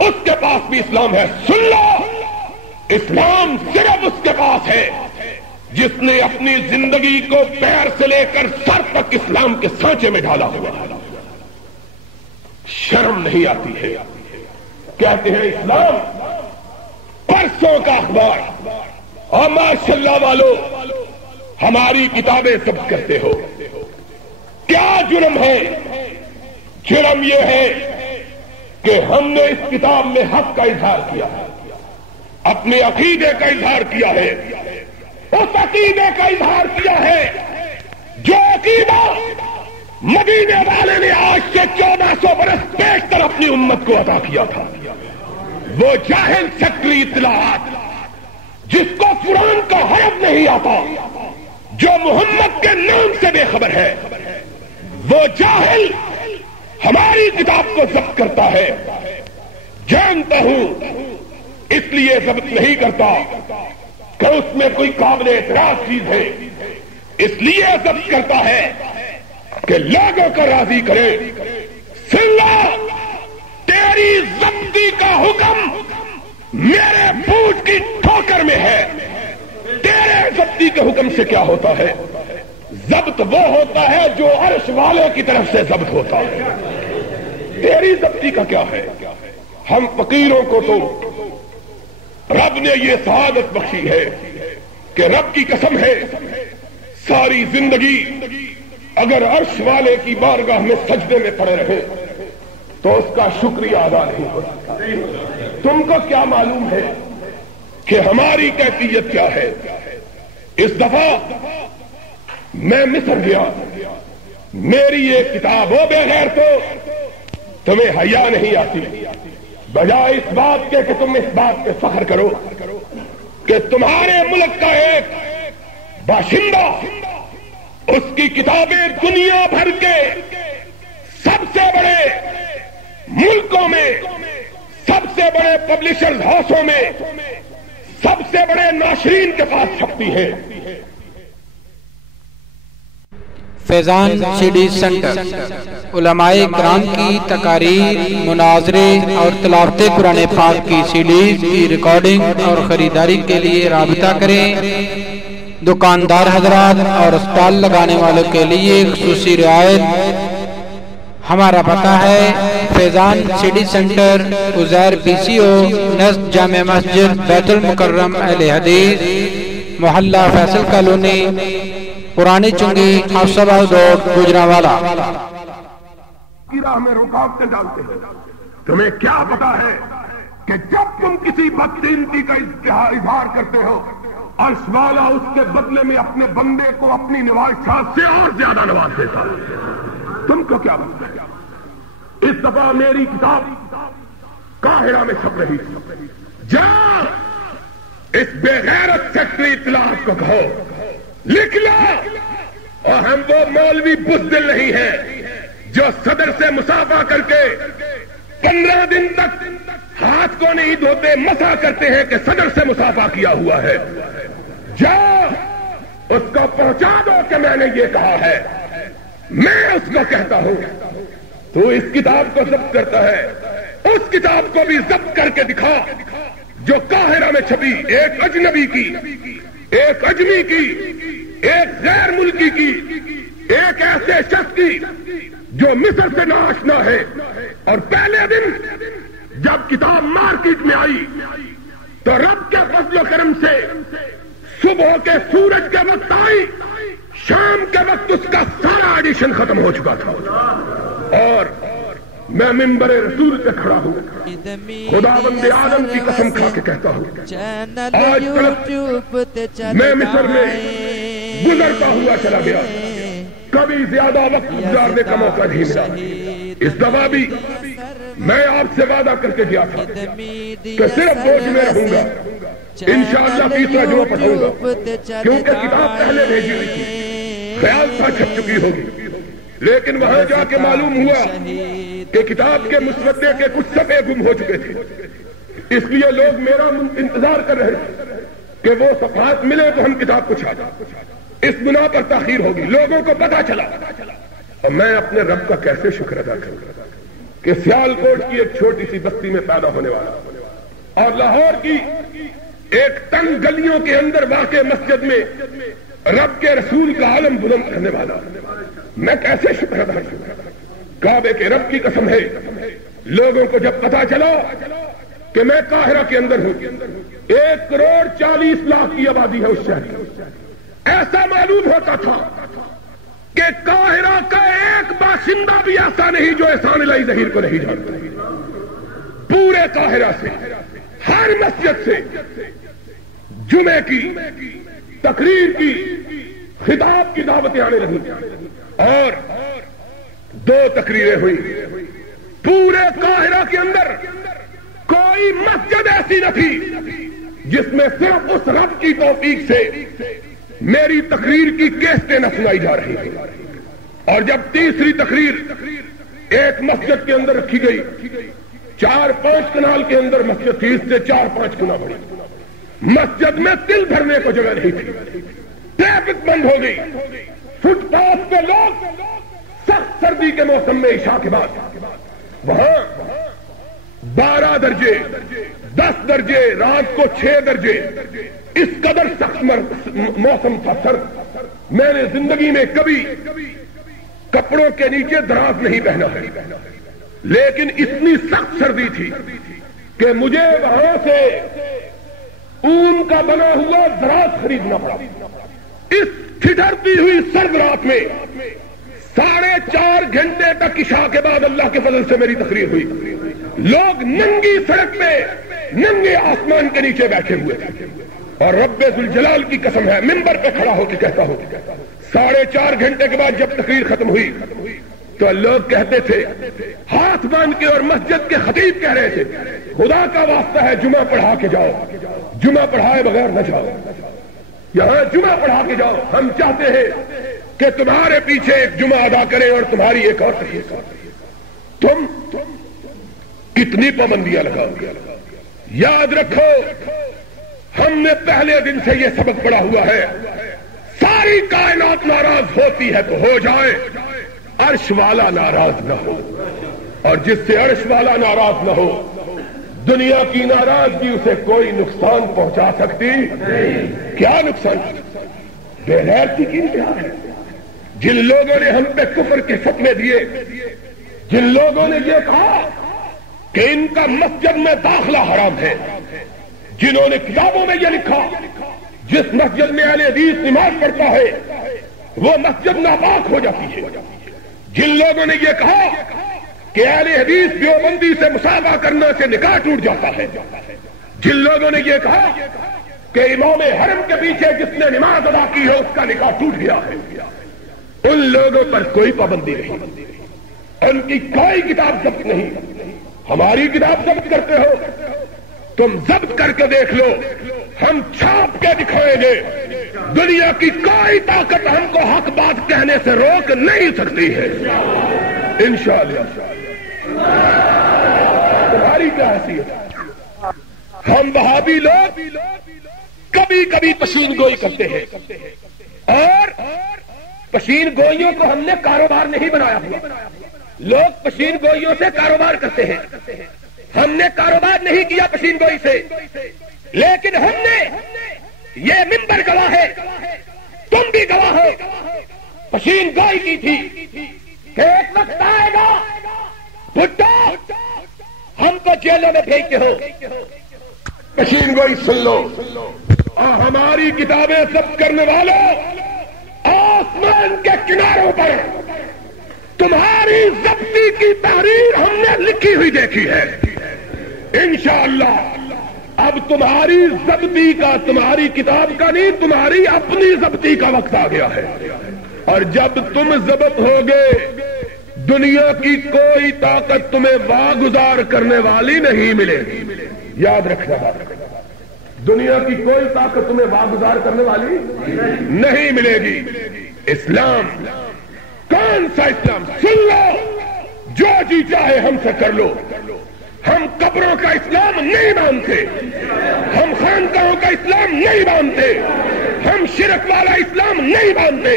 اس کے پاس بھی اسلام ہے. سن لو, اسلام صرف اس کے پاس ہے جس نے اپنی زندگی کو پیر سے لے کر سر تک اسلام کے سانچے میں ڈالا ہوا ہے. شرم نہیں آتی ہے. کہتے ہیں اسلام پرسوں کا اخبار, اور ماشاء اللہ والوں ہماری کتابیں ضبط کرتے ہو. کیا جرم ہے؟ جرم یہ ہے کہ ہم نے اس کتاب میں حق کا اظہار کیا ہے, اپنے عقیدے کا اظہار کیا ہے, اس عقیدے کا اظہار کیا ہے جو عقیدہ مدینے والے نے آج سے 1400 برس بیشتر اپنی امت کو عطا کیا تھا. وہ جاہل شکلی اطلاعات جس کو قرآن کا حرف نہیں آتا, جو محمد کے نام سے بے خبر ہے, وہ جاہل ہماری کتاب کو ضبط کرتا ہے. جانتا ہوں اس لیے ضبط نہیں کرتا کہ اس میں کوئی قابل اعتراض چیز ہے، اس لیے ضبط کرتا ہے کہ لوگوں کو راضی کرے۔ سلا تیری ضبطی کا حکم میرے بوٹ کی ٹھوکر میں ہے، تیرے ضبطی کے حکم سے کیا ہوتا ہے؟ ضبط وہ ہوتا ہے جو عرش والے کی طرف سے ضبط ہوتا ہے، تیری ضبطی کا کیا ہے؟ ہم فقیروں کو تو رب نے یہ سعادت بخشی ہے کہ رب کی قسم ہے ساری زندگی اگر عرش والے کی بارگاہ میں سجدے میں پڑے رہے تو اس کا شکریہ ادا نہیں ہو سکتا۔ تم کو کیا معلوم ہے کہ ہماری کیفیت کیا ہے؟ اس دفعہ میں مصر گیا، میری ایک کتاب ہو بغیر تو تمہیں حیا نہیں آتی، بجائے اس بات کے کہ تم اس بات پہ فخر کرو کہ تمہارے ملک کا ایک باشندہ اس کی کتابیں دنیا بھر کے سب سے بڑے ملکوں میں، سب سے بڑے پبلشرز ہاؤسوں میں، سب سے بڑے ناشرین کے پاس چھپتی ہے۔ فیضان سی ڈی سینٹر علماء کرام کی تقاریر، مناظرے اور تلاوت قرآن پاک کی سی ڈیز کی ریکارڈنگ اور خریداری کے لیے رابطہ کریں۔ دکاندار حضرات اور اسٹال لگانے والوں کے لیے خصوصی رعایت۔ ہمارا پتہ ہے فیضان سی ڈی سینٹر، عزیر PCO، نزد جامع مسجد بیت المکرم اہل حدیث، محلہ فیصل کالونی، پرانی چنگی، حفصآباد روڈ، گوجرانوالا۔ کی راہ میں رکاوٹیں ڈالتے ہیں۔ تمہیں کیا پتا ہے کہ جب تم کسی بدقسمتی کا اظہار کرتے ہو، عرش والا اس کے بدلے میں اپنے بندے کو اپنی نوازشات سے اور زیادہ نواز دیتا ہے۔ تم کو کیا پتا ہے؟ اس دفعہ میری کتاب قاہرہ میں چھپ رہی تھی، جا اس بے غیرت سیکٹری اطلاعات کو کہو لکھ لو، اور ہم وہ مولوی بزدل نہیں ہیں جو صدر سے مصافحہ کر کے 15 دن تک ہاتھ کو نہیں دھوتے، مسح کرتے ہیں کہ صدر سے مصافحہ کیا ہوا ہے۔ جاؤ اس کو پہنچا دو کہ میں نے یہ کہا ہے۔ میں اس کو کہتا ہوں تو اس کتاب کو ضبط کرتا ہے، اس کتاب کو بھی ضبط کر کے دکھا جو قاہرہ میں چھپی، ایک اجنبی کی، ایک اجمی کی، ایک غیر ملکی کی، ایک ایسے شخص کی جو مصر سے ناآشنا ہے۔ اور پہلے دن جب کتاب مارکیٹ میں آئی تو رب کے فضل و کرم سے صبح کے سورج کے وقت آئی، شام کے وقت اس کا سارا ایڈیشن ختم ہو چکا تھا۔ اور میں منبر رسول پہ کھڑا ہوں، خداوند عالم کی قسم کھا کے کہتا ہوں، آج تک میں مصر میں گزرتا ہوا چلا گیا، کبھی زیادہ وقت گزارنے کا موقع نہیں ملا۔ اس دفعہ بھی میں آپ سے وعدہ کر کے گیا تھا کہ صرف فوج میں رہوں گا، انشاءاللہ تیسرا جمعہ پڑھوں گا، کیونکہ کتاب پہلے بھیجی ہوئی تھی، خیال تھا چھپ چکی ہوگی، لیکن وہاں جا کے معلوم ہوا کہ کتاب کے مسودے کے کچھ صفحے گم ہو چکے تھے۔ اس لیے لوگ میرا انتظار کر رہے تھے کہ وہ صفحات ملے تو ہم کتاب کو چھاپیں۔ اس بنا پر تاخیر ہوگی، لوگوں کو پتا چلا۔ اور میں اپنے رب کا کیسے شکر ادا کروں کہ سیالکوٹ کی ایک چھوٹی سی بستی میں پیدا ہونے والا اور لاہور کی ایک تنگ گلیوں کے اندر واقع مسجد میں رب کے رسول کا عالم بلند کرنے والا، میں کیسے شکر ادا کروں؟ کعبے کے رب کی قسم ہے، لوگوں کو جب پتا چلا کہ میں قاہرہ کے اندر ہوں، 1,40,00,000 کی آبادی ہے اس شہر کی، ایسا معلوم ہوتا تھا کہ قاہرہ کا ایک باشندہ بھی ایسا نہیں جو احسان الہی ظہیر کو نہیں جانتا۔ پورے قاہرہ سے، ہر مسجد سے جمعے کی تقریر کی، خطاب کی دعوتیں آنے لگی، اور 2 تقریریں ہوئی۔ پورے قاہرہ کے اندر کوئی مسجد ایسی نہ تھی جس میں صرف اس رب کی توفیق سے میری تقریر کی کیسٹیں نہ سنائی جا رہی تھی۔ اور جب تیسری تقریر ایک مسجد کے اندر رکھی گئی، 4-5 کنال کے اندر مسجد تھی، اس سے 4-5 گنا بڑی۔ مسجد میں تل بھرنے کو جگہ نہیں تھی، ٹریفک بند ہو گئی، فٹ پاتھ پہ لوگ سخت سردی کے موسم میں عشاء کے بعد وہاں 12 درجے 10 درجے رات کو 6 درجے اس قدر سخت موسم تھا سرد۔ میں نے زندگی میں کبھی کپڑوں کے نیچے دراز نہیں پہنا ہے، لیکن اتنی سخت سردی تھی کہ مجھے وہاں سے اون کا بنا ہوا دراز خریدنا پڑا۔ اس ٹھٹرتی ہوئی سرد رات میں 4.5 گھنٹے تک عشاء کے بعد اللہ کے فضل سے میری تقریر ہوئی۔ لوگ ننگی سڑک پہ ننگے آسمان کے نیچے بیٹھے ہوئے تھے، اور رب ذوالجلال کی قسم ہے ممبر پہ کھڑا ہو کے کہتا ہوں 4.5 گھنٹے کے بعد جب تقریر ختم ہوئی تو لوگ کہتے تھے ہاتھ باندھ کے، اور مسجد کے خطیب کہہ رہے تھے خدا کا واسطہ ہے جمعہ پڑھا کے جاؤ، جمعہ پڑھائے بغیر نہ جاؤ، یہاں جمعہ پڑھا کے جاؤ۔ ہم چاہتے ہیں کہ تمہارے پیچھے ایک جمعہ ادا کریں اور تمہاری ایک اور تقریر کریں۔ تم کتنی پابندیاں لگاؤ گے؟ یاد رکھو ہم نے پہلے دن سے یہ سبق پڑھا ہوا ہے، ساری کائنات ناراض ہوتی ہے تو ہو جائے، عرش والا ناراض نہ ہو، اور جس سے عرش والا ناراض نہ ہو دنیا کی ناراضگی اسے کوئی نقصان پہنچا سکتی نہیں۔ کیا نقصان؟ بے غیرتی کی انتہا ہے۔ جن لوگوں نے ہم پہ کفر کے فتوے دیے، جن لوگوں نے یہ کہا کہ ان کا مسجد میں داخلہ حرام ہے، جنہوں نے کتابوں میں یہ لکھا جس مسجد میں اہل حدیث نماز پڑھتا ہے وہ مسجد ناپاک ہو جاتی ہے، جن لوگوں نے یہ کہا کہ اہل حدیث دیوبندی سے مصافحہ کرنے سے نکاح ٹوٹ جاتا ہے، جن لوگوں نے یہ کہا کہ امام حرم کے پیچھے جس نے نماز ادا کی ہے اس کا نکاح ٹوٹ گیا ہے، ان لوگوں پر کوئی پابندی نہیں، ان کی کوئی کتاب ضبط نہیں۔ ہماری کتاب ضبط کرتے ہو تم ضبط کر کے دیکھ لو، ہم چھاپ کے دکھائیں گے، دنیا کی کوئی طاقت ہم کو حق بات کہنے سے روک نہیں سکتی ہے انشاءاللہ۔ تمہاری کیا حیثیت؟ ہم وہابی لوگ کبھی کبھی پشین گوئی کرتے ہیں، اور پشین گوئیوں کو ہم نے کاروبار نہیں بنایا ہوا۔ لوگ پشین گوئیوں سے کاروبار کرتے ہیں، ہم نے کاروبار نہیں کیا پشین گوئی سے، لیکن ہم نے یہ ممبر گواہ ہے، تم بھی گواہ ہو، پشین گوئی کی تھی کہ ایک وقت آئے گا بھٹو ہم کو جیلوں میں بھیجتے ہو۔ پشین گوئی سن لو، اور ہماری کتابیں ضبط کرنے والوں آسمان کے کناروں پر تمہاری ضبطی کی تحریر ہم نے لکھی ہوئی دیکھی ہے انشاءاللہ۔ اب تمہاری ضبطی کا، تمہاری کتاب کا نہیں، تمہاری اپنی ضبطی کا وقت آ گیا ہے، اور جب تم ضبط ہوگے دنیا کی کوئی طاقت تمہیں واگزار کرنے والی نہیں ملے گی۔ یاد رکھنا، دنیا کی کوئی طاقت تمہیں واگزار کرنے والی نہیں ملے گی۔ اسلام کون سا اسلام؟ سن لو، جو جی چاہے ہم سے کر لو، ہم قبروں کا اسلام نہیں مانتے، ہم خانقاہوں کا اسلام نہیں مانتے، ہم شرک والا اسلام نہیں مانتے،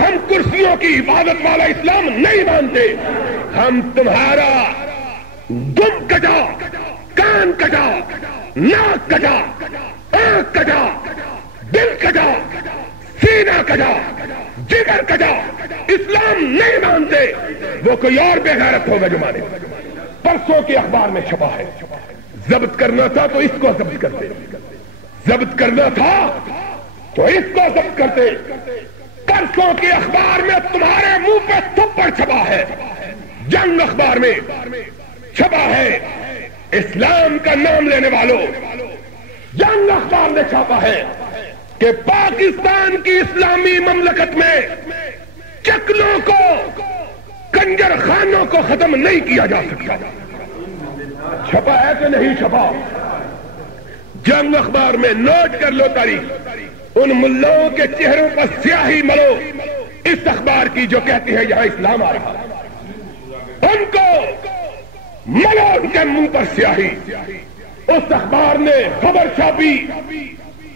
ہم کرسیوں کی عبادت والا اسلام نہیں مانتے۔ ہم تمہارا دم کٹا، کان کٹا، ناک کٹا، آنکھ کٹا، دل کٹا، سینہ کٹا، جگر کٹا، اسلام نہیں مانتے، وہ کوئی اور بے غیرت ہوگا جو مانے۔ پرسوں کے اخبار میں چھپا ہے، ضبط کرنا تھا تو اس کو ضبط کرتے، ضبط کرنا تھا تو اس کو ضبط کرتے۔ پرسوں کے اخبار میں تمہارے منہ پہ تھپڑ چھپا ہے، جنگ اخبار میں چھپا ہے، اسلام کا نام لینے والوں، جنگ اخبار نے چھاپا ہے کہ پاکستان کی اسلامی مملکت میں چکلوں کو، کنجر خانوں کو ختم نہیں کیا جا سکتا۔ چھپا ہے کہ نہیں چھپا؟ جنگ اخبار میں نوٹ کر لو تاریخ، ان ملاؤں کے چہروں پر سیاہی ملو اس اخبار کی جو کہتے ہیں یہاں اسلام آ رہا ہے، ان کو ملا ان کے منہ پر سیاہی۔ اس اخبار نے خبر چھاپی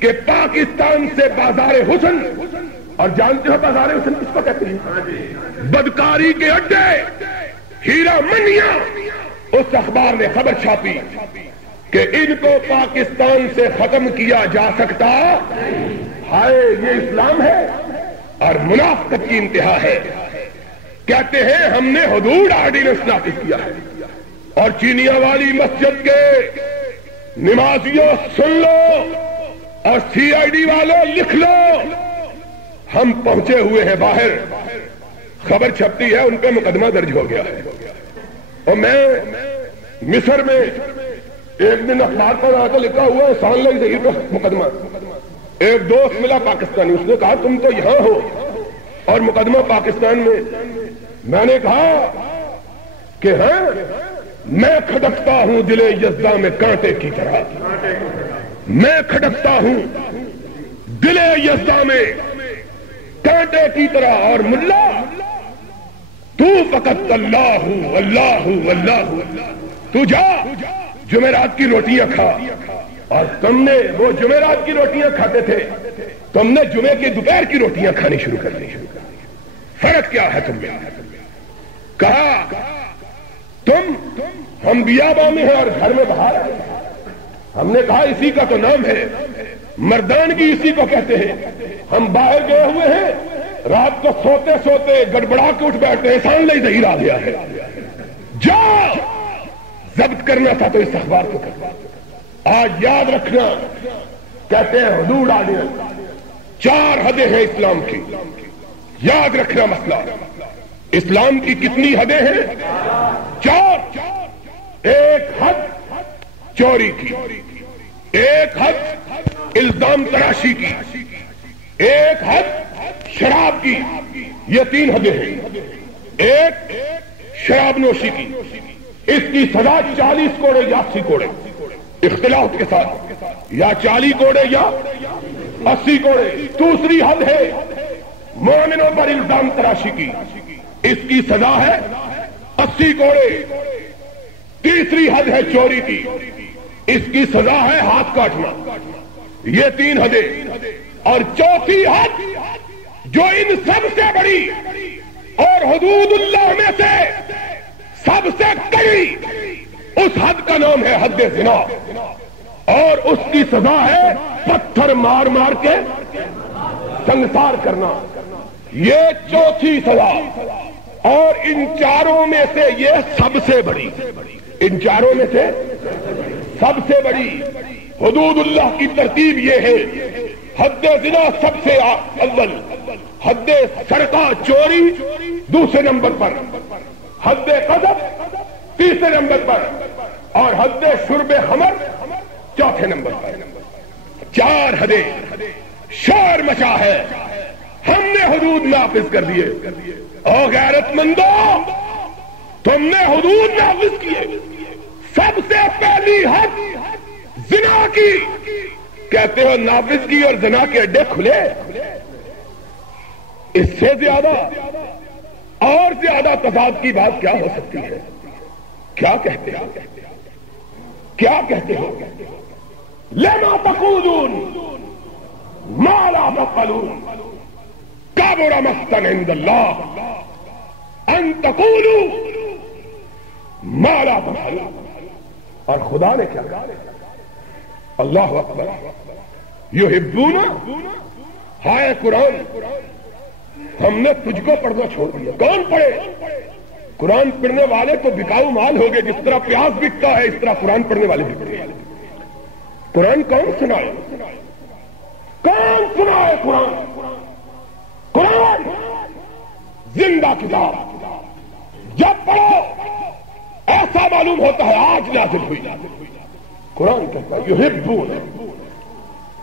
کہ پاکستان سے بازار حسن، اور جانتے ہو بازار حسن کس کو کہتے ہیں؟ بدکاری کے اڈے، ہیرا منیاں۔ اس اخبار نے خبر چھاپی کہ ان کو پاکستان سے ختم کیا جا سکتا۔ ہائے، یہ اسلام ہے اور منافقت کی انتہا ہے۔ کہتے ہیں ہم نے حدود آرڈیننس نافذ کیا ہے، اور چینیا والی مسجد کے نمازیوں سن لو، اور سی آئی ڈی والوں لکھ لو، ہم پہنچے ہوئے ہیں باہر، خبر چھپتی ہے ان پہ مقدمہ درج ہو گیا ہے۔ اور میں مصر میں ایک دن اخبار پر آ کر لکھا ہوا ہے سان لائی ظہیر کا مقدمہ۔ ایک دوست ملا پاکستانی، اس نے کہا تم تو یہاں ہو اور مقدمہ پاکستان میں۔ میں نے کہا کہ ہاں، میں کھٹکتا ہوں دل یزداں میں کانٹے کی طرح، میں کھٹکتا ہوں دل یزداں میں کانٹے کی طرح، اور ملا تو فقط اللہ اللہ اللہ، تو جا جمعرات کی روٹیاں کھا۔ اور تم نے وہ جمعرات کی روٹیاں کھاتے تھے، تم نے جمعے کی دوپہر کی روٹیاں کھانی شروع کر دی۔ فرق کیا ہے تم میں؟ کہا تم ہم بیاباں میں ہیں اور گھر میں باہر ہیں۔ ہم نے کہا اسی کا تو نام ہے مردانگی، اسی کو کہتے ہیں۔ ہم باہر گئے ہوئے ہیں، رات کو سوتے سوتے گڑبڑا کے اٹھ بیٹھتے ہیں، سان لائی ظہیر آ گیا ہے، جا ضبط کرنا تھا تو اس اخبار کو کرنا۔ آج یاد رکھنا، کہتے ہیں حدود آرڈیننس، 4 حدیں ہیں اسلام کی۔ یاد رکھنا مسئلہ، اسلام کی کتنی حدیں ہیں؟ 4۔ ایک حد چوری کی، ایک حد الزام تراشی کی، ایک حد شراب کی، یہ 3 حدیں ہیں۔ ایک شراب نوشی کی، اس کی سزا 40 کوڑے یا 80 کوڑے، اختلاف کے ساتھ، یا 40 کوڑے یا 80 کوڑے۔ دوسری حد ہے مومنوں پر الزام تراشی کی، اس کی سزا ہے 80 کوڑے۔ تیسری حد ہے چوری کی، اس کی سزا ہے ہاتھ کاٹنا۔ یہ 3 حدیں، اور چوتھی حد جو ان سب سے بڑی اور حدود اللہ میں سے سب سے کڑی، اس حد کا نام ہے حد زنا، اور اس کی سزا ہے پتھر مار مار کے سنسار کرنا۔ یہ چوتھی سزا، اور ان 4 میں سے یہ سب سے بڑی، ان 4 میں سے سب سے بڑی حدود اللہ کی ترتیب یہ ہے: حد زنا سب سے اول، حد سرقہ چوری دوسرے نمبر پر، حد قذف تیسرے نمبر پر، اور حد شرب خمر چوتھے نمبر پر۔ 4 حدیں، شور مچا ہے، ہم نے حدود نافذ کر دیے۔ او غیرت مندو، تم نے حدود نافذ کیے۔ سب سے پہلی حد زنا کی، کہتے ہو نافذ کی اور زنا کے اڈے کھلے۔ اس سے زیادہ اور زیادہ تضاد کی بات کیا ہو سکتی ہے؟ کیا کہتے ہو؟ کیا کہتے ہو؟ لما تقولون ما لا تفعلون کبر مقتا عند اللہ ان تقولوا ما لا تفعلون۔ اور خدا نے کیا کہا؟ اللہ اکبر، یحبون، ہائے قرآن، ہم نے تجھ کو پڑھنا چھوڑ دیا۔ کون پڑھے؟ قرآن پڑھنے والے تو بکاؤ مال ہو گئے، جس طرح پیاز بکتا ہے اس طرح قرآن پڑھنے والے بکتے ہیں۔ قرآن کون سنائے؟ کون سنائے قرآن؟ قرآن زندہ کتاب، جب پڑھو ایسا معلوم ہوتا ہے آج نازل ہوئی۔ قرآن کہتا ہے یحبون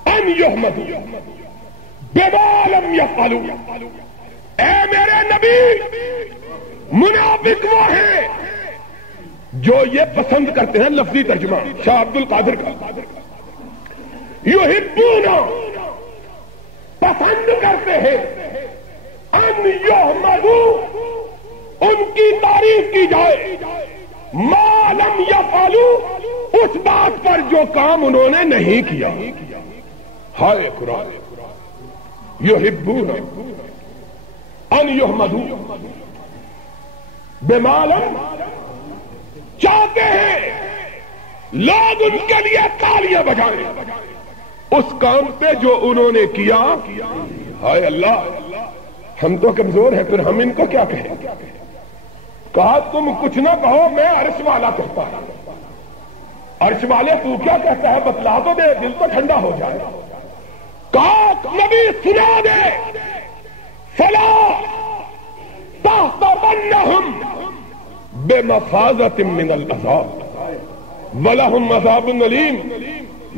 ان یحمدوا بما لم یفعلوا۔ اے میرے نبی، منافق وہ ہیں جو یہ پسند کرتے ہیں، لفظی ترجمہ شاہ عبد القادر کا، یحبون پسند کرتے ہیں، ان یحمدوا ان کی تعریف کی جائے، ما لم یفعلوا، اس بات پر جو کام انہوں نے نہیں کیا. ہائے قرآن، یحبون ان یحمدوا بما لم، چاہتے ہیں لوگ ان کے لیے تالیاں بجائیں اس کام پہ جو انہوں نے کیا. ہائے اللہ، ہم تو کمزور ہیں، پھر ہم ان کو کیا کہیں؟ کہا تم کچھ نہ کہو، میں عرش والا کہتا ہوں. عرش والے تو کیا کہتا ہے بتلا تو دے، دل تو ٹھنڈا ہو جائے. کہا نبی سنا دے، فلا تحسبنہم بمفازۃ من العذاب ولہم عذاب علیم.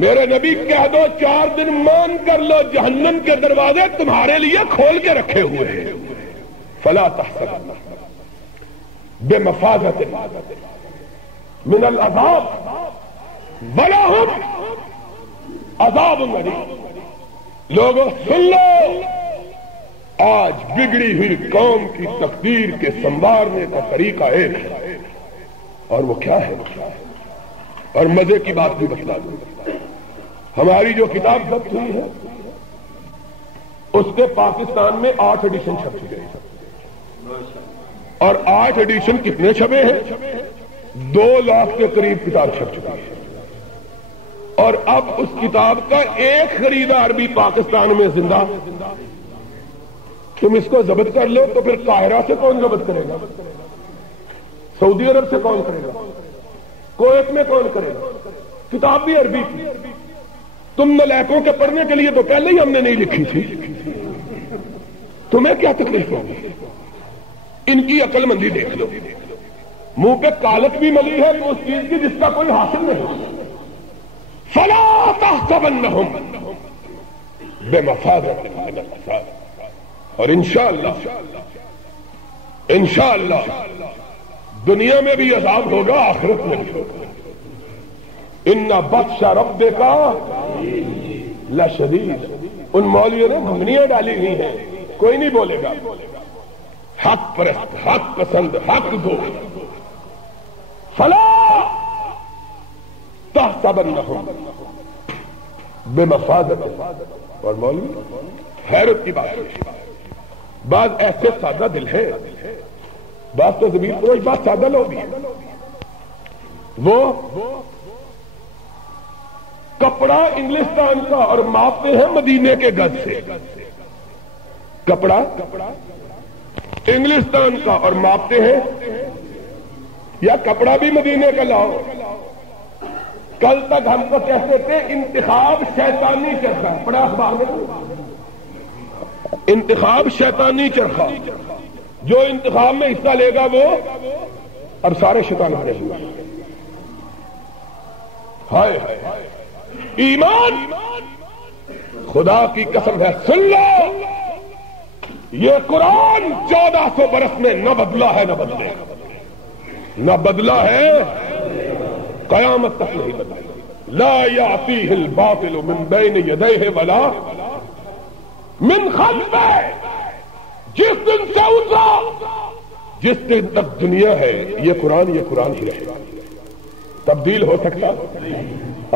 میرے نبی کہہ دو 4 دن مان کر لو، جہنم کے دروازے تمہارے لیے کھول کے رکھے ہوئے ہیں. فلا تحسبنہم بمفازۃ من العذاب ولہم عذاب علیم. لوگوں سن لو، آج بگڑی ہوئی قوم کی تقدیر کے سنوارنے کا طریقہ ایک ہے، اور وہ کیا ہے؟ اور مزے کی بات بھی بتلا دوں، ہماری جو کتاب ضبط ہوئی ہے اس کے پاکستان میں 8 ایڈیشن چھپ چکے ہیں. اور 8 ایڈیشن کتنے چھپے ہیں؟ 2 لاکھ کے قریب کتاب چھپ چکی ہے. اور اب اس کتاب کا ایک خریدار بھی پاکستان میں زندہ. تم اس کو ضبط کر لو تو پھر قاہرہ سے کون ضبط کرے گا؟ سعودی عرب سے کون کرے گا؟ کویت میں کون کرے گا؟ کتاب بھی عربی کی. تم نلائکوں کے پڑھنے کے لیے تو پہلے ہی ہم نے نہیں لکھی تھی، تمہیں کیا تکلیف ہوگی؟ ان کی عقل مندی دیکھ لو، منہ پہ کالک بھی ملی ہے تو اس چیز کی جس کا کوئی حاصل نہیں. فلا تحسبنہم بمفازۃ من العذاب. اور انشاءاللہ دنیا میں بھی عذاب ہوگا، آخرت میں بھی ہوگا. ان بطش ربک لشدید. ان مولویوں نے گھنگنیاں ڈالی ہوئی ہیں، کوئی نہیں بولے گا. حق پرست، حق پسند، حق گو. فلا تحسبنہم بمفازۃ. اور مولوی حیرت کی بات ہے، بعض ایسے سادہ دل ہیں، بعض تو زمین فروش، بعض سادہ لوگ بھی ہیں. وہ کپڑا انگلستان کا اور ماپتے ہیں مدینے کے گز سے. کپڑا انگلستان کا اور ماپتے ہیں، یا کپڑا بھی مدینے کا لاؤ. کل تک ہم کو کہتے تھے انتخاب شیطانی چرخا، پڑا اخبار میں، انتخاب شیطانی چرخا. جو انتخاب میں حصہ لے گا وہ اب سارے شیطان آ رہے ہیں. ہائے ایمان، خدا کی قسم ہے، سن لو، یہ قرآن 1400 برس میں نہ بدلا ہے، نہ بدلے گا، نہ بدلا ہے، قیامت تک نہیں بدلے گا. لا یأتیہ الباطل من بین یدیہ ولا من خلفہ. جس دن سے اترا، جس دن تک دنیا ہے، یہ قرآن ہی رہے گا. تبدیل ہو سکتا،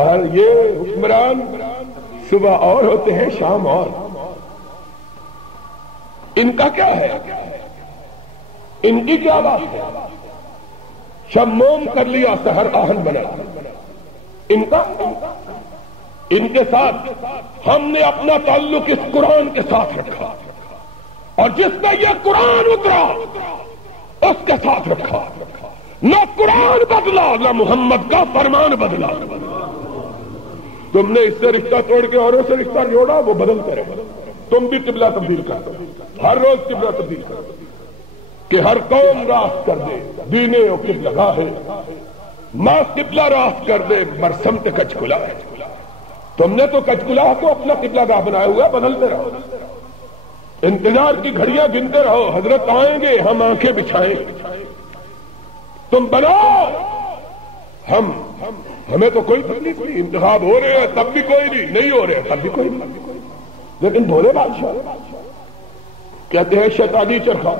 اور یہ حکمران صبح اور ہوتے ہیں، شام اور. ان کا کیا ہے؟ ان کی کیا بات ہے؟ شب موم کر لیا، سحر آہن بنا. ان کا، ان کے ساتھ ہم نے اپنا تعلق اس قرآن کے ساتھ رکھا، اور جس میں یہ قرآن اترا اس کے ساتھ رکھا. نہ قرآن بدلا، نہ محمد کا فرمان بدلا. تم نے اس سے رشتہ توڑ کے اوروں سے رشتہ جوڑا، وہ بدلتے رہے. تم بھی قبلہ تبدیل کر دو، ہر روز قبلہ تبدیل کر دو کہ ہر قوم راست کر دے دینے و قبلہ گاہ ہے. ماں قبلہ راست کر دے برسمت کچکلا ہے. تم نے تو کچکلا کو اپنا قبلہ گاہ بنایا ہوا، بدلتے رہو. انتظار کی گھڑیاں گنتے رہو، حضرت آئیں گے، ہم آنکھیں بچھائیں. تم بناؤ، ہمیں تو کوئی تکلیف نہیں. انتخاب ہو رہے ہیں تب بھی کوئی نہیں ہو رہے تب بھی کوئی نہیں. لیکن بھولے بادشاہ کہتے ہیں شیطانی چرخا.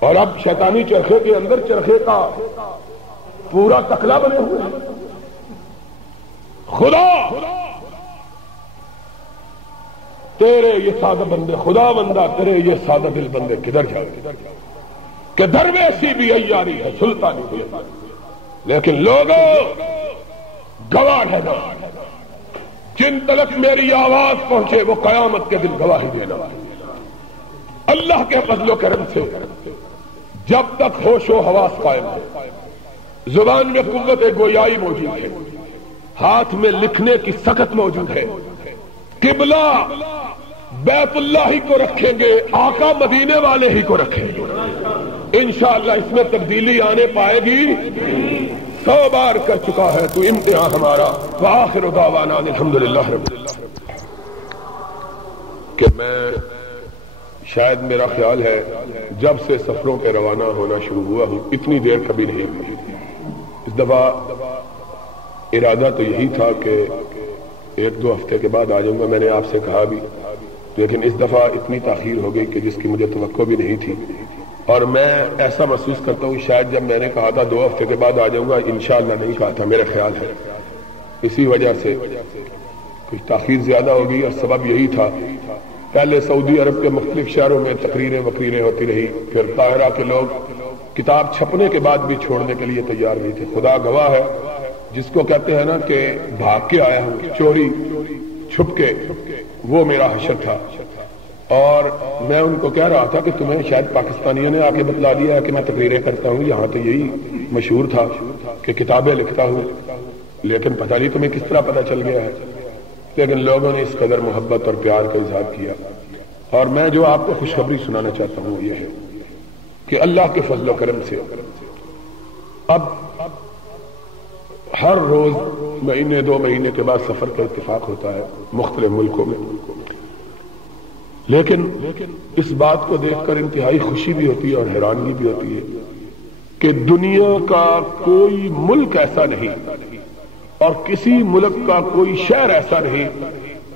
اور اب شیطانی چرخے کے اندر چرخے کا پورا تکلا بنے ہوئے ہیں. خدا تیرے یہ سادہ بندے، خدا بندہ تیرے یہ سادہ دل بندے کدھر جائے کہ درویشی بھی عیاری ہے، سلطانی بھی ہے، لیکن لوگوں گواہ ہے نا، جن تلک میری آواز پہنچے وہ قیامت کے دن گواہی دینا. اللہ کے فضل و کرم سے جب تک ہوش و حواس قائم ہے، زبان میں قوت گویائی موجود ہے، ہاتھ میں لکھنے کی سخت موجود ہے، قبلہ بیت اللہ ہی کو رکھیں گے، آقا مدینے والے ہی کو رکھیں گے، انشاءاللہ اس میں تبدیلی آنے پائے گی. 100 بار کر چکا ہے تو امتحان ہمارا. وآخر دعوانا الحمدللہ رب العالمین. کہ میں شاید میرا خیال ہے جب سے سفروں پہ روانہ ہونا شروع ہوا ہوں اتنی دیر کبھی نہیں ہوئی. اس دفعہ ارادہ تو یہی تھا کہ 1-2 ہفتے کے بعد آ جاؤں گا، میں نے آپ سے کہا بھی، لیکن اس دفعہ اتنی تاخیر ہو گئی کہ جس کی مجھے توقع بھی نہیں تھی. اور میں ایسا محسوس کرتا ہوں شاید جب میں نے کہا تھا 2 ہفتے کے بعد آ جاؤں گا، انشاءاللہ نہیں کہا تھا، میرا خیال ہے اسی وجہ سے کچھ تاخیر زیادہ ہو گئی. اور سبب یہی تھا، پہلے سعودی عرب کے مختلف شہروں میں تقریریں ہوتی رہی، پھر قاہرہ کے لوگ کتاب چھپنے کے بعد بھی چھوڑنے کے لیے تیار نہیں تھے. خدا گواہ ہے، جس کو کہتے ہیں نا کہ بھاگ کے آئے ہوں، چوری چھپ کے، وہ میرا حشر تھا. اور میں ان کو کہہ رہا تھا کہ تمہیں شاید پاکستانیوں نے آ کے بتلا دیا ہے کہ میں تقریریں کرتا ہوں، یہاں تو یہی مشہور تھا کہ کتابیں لکھتا ہوں، لیکن پتہ نہیں تمہیں کس طرح پتہ چل گیا ہے. لیکن لوگوں نے اس قدر محبت اور پیار کا اظہار کیا. اور میں جو آپ کو خوشخبری سنانا چاہتا ہوں یہ ہے کہ اللہ کے فضل و کرم سے اب ہر روز مہینے 2 مہینے کے بعد سفر کا اتفاق ہوتا ہے مختلف ملکوں میں. لیکن اس بات کو دیکھ کر انتہائی خوشی بھی ہوتی ہے اور حیرانگی بھی ہوتی ہے کہ دنیا کا کوئی ملک ایسا نہیں اور کسی ملک کا کوئی شہر ایسا نہیں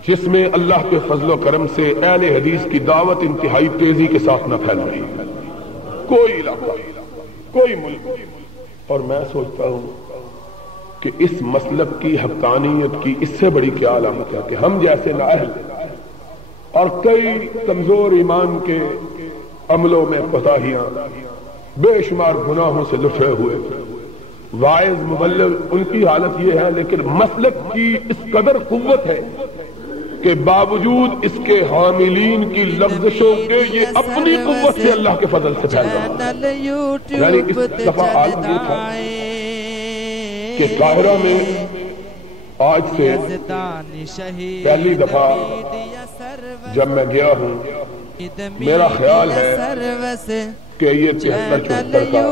جس میں اللہ کے فضل و کرم سے اہل حدیث کی دعوت انتہائی تیزی کے ساتھ نہ پھیل رہی. کوئی علاقہ، کوئی ملک. اور میں سوچتا ہوں کہ اس مسلک کی حقانیت کی اس سے بڑی کیا علامت ہے کہ ہم جیسے نااہل اور کئی کمزور ایمان کے عملوں میں کوتاہیاں، بے شمار گناہوں سے لٹے ہوئے واعظ مبلغ، ان کی حالت یہ ہے، لیکن مسلک کی اس قدر قوت ہے کہ باوجود اس کے حاملین کی لفظشوں کے یہ اپنی قوت سے اللہ کے فضل سے پھیل رہا ہے. یعنی اس دفعہ عالم یہ تھا کہ قاہرہ میں آج سے پہلی دفعہ جب میں گیا ہوں، میرا خیال ہے کہ یہ 73-74 کا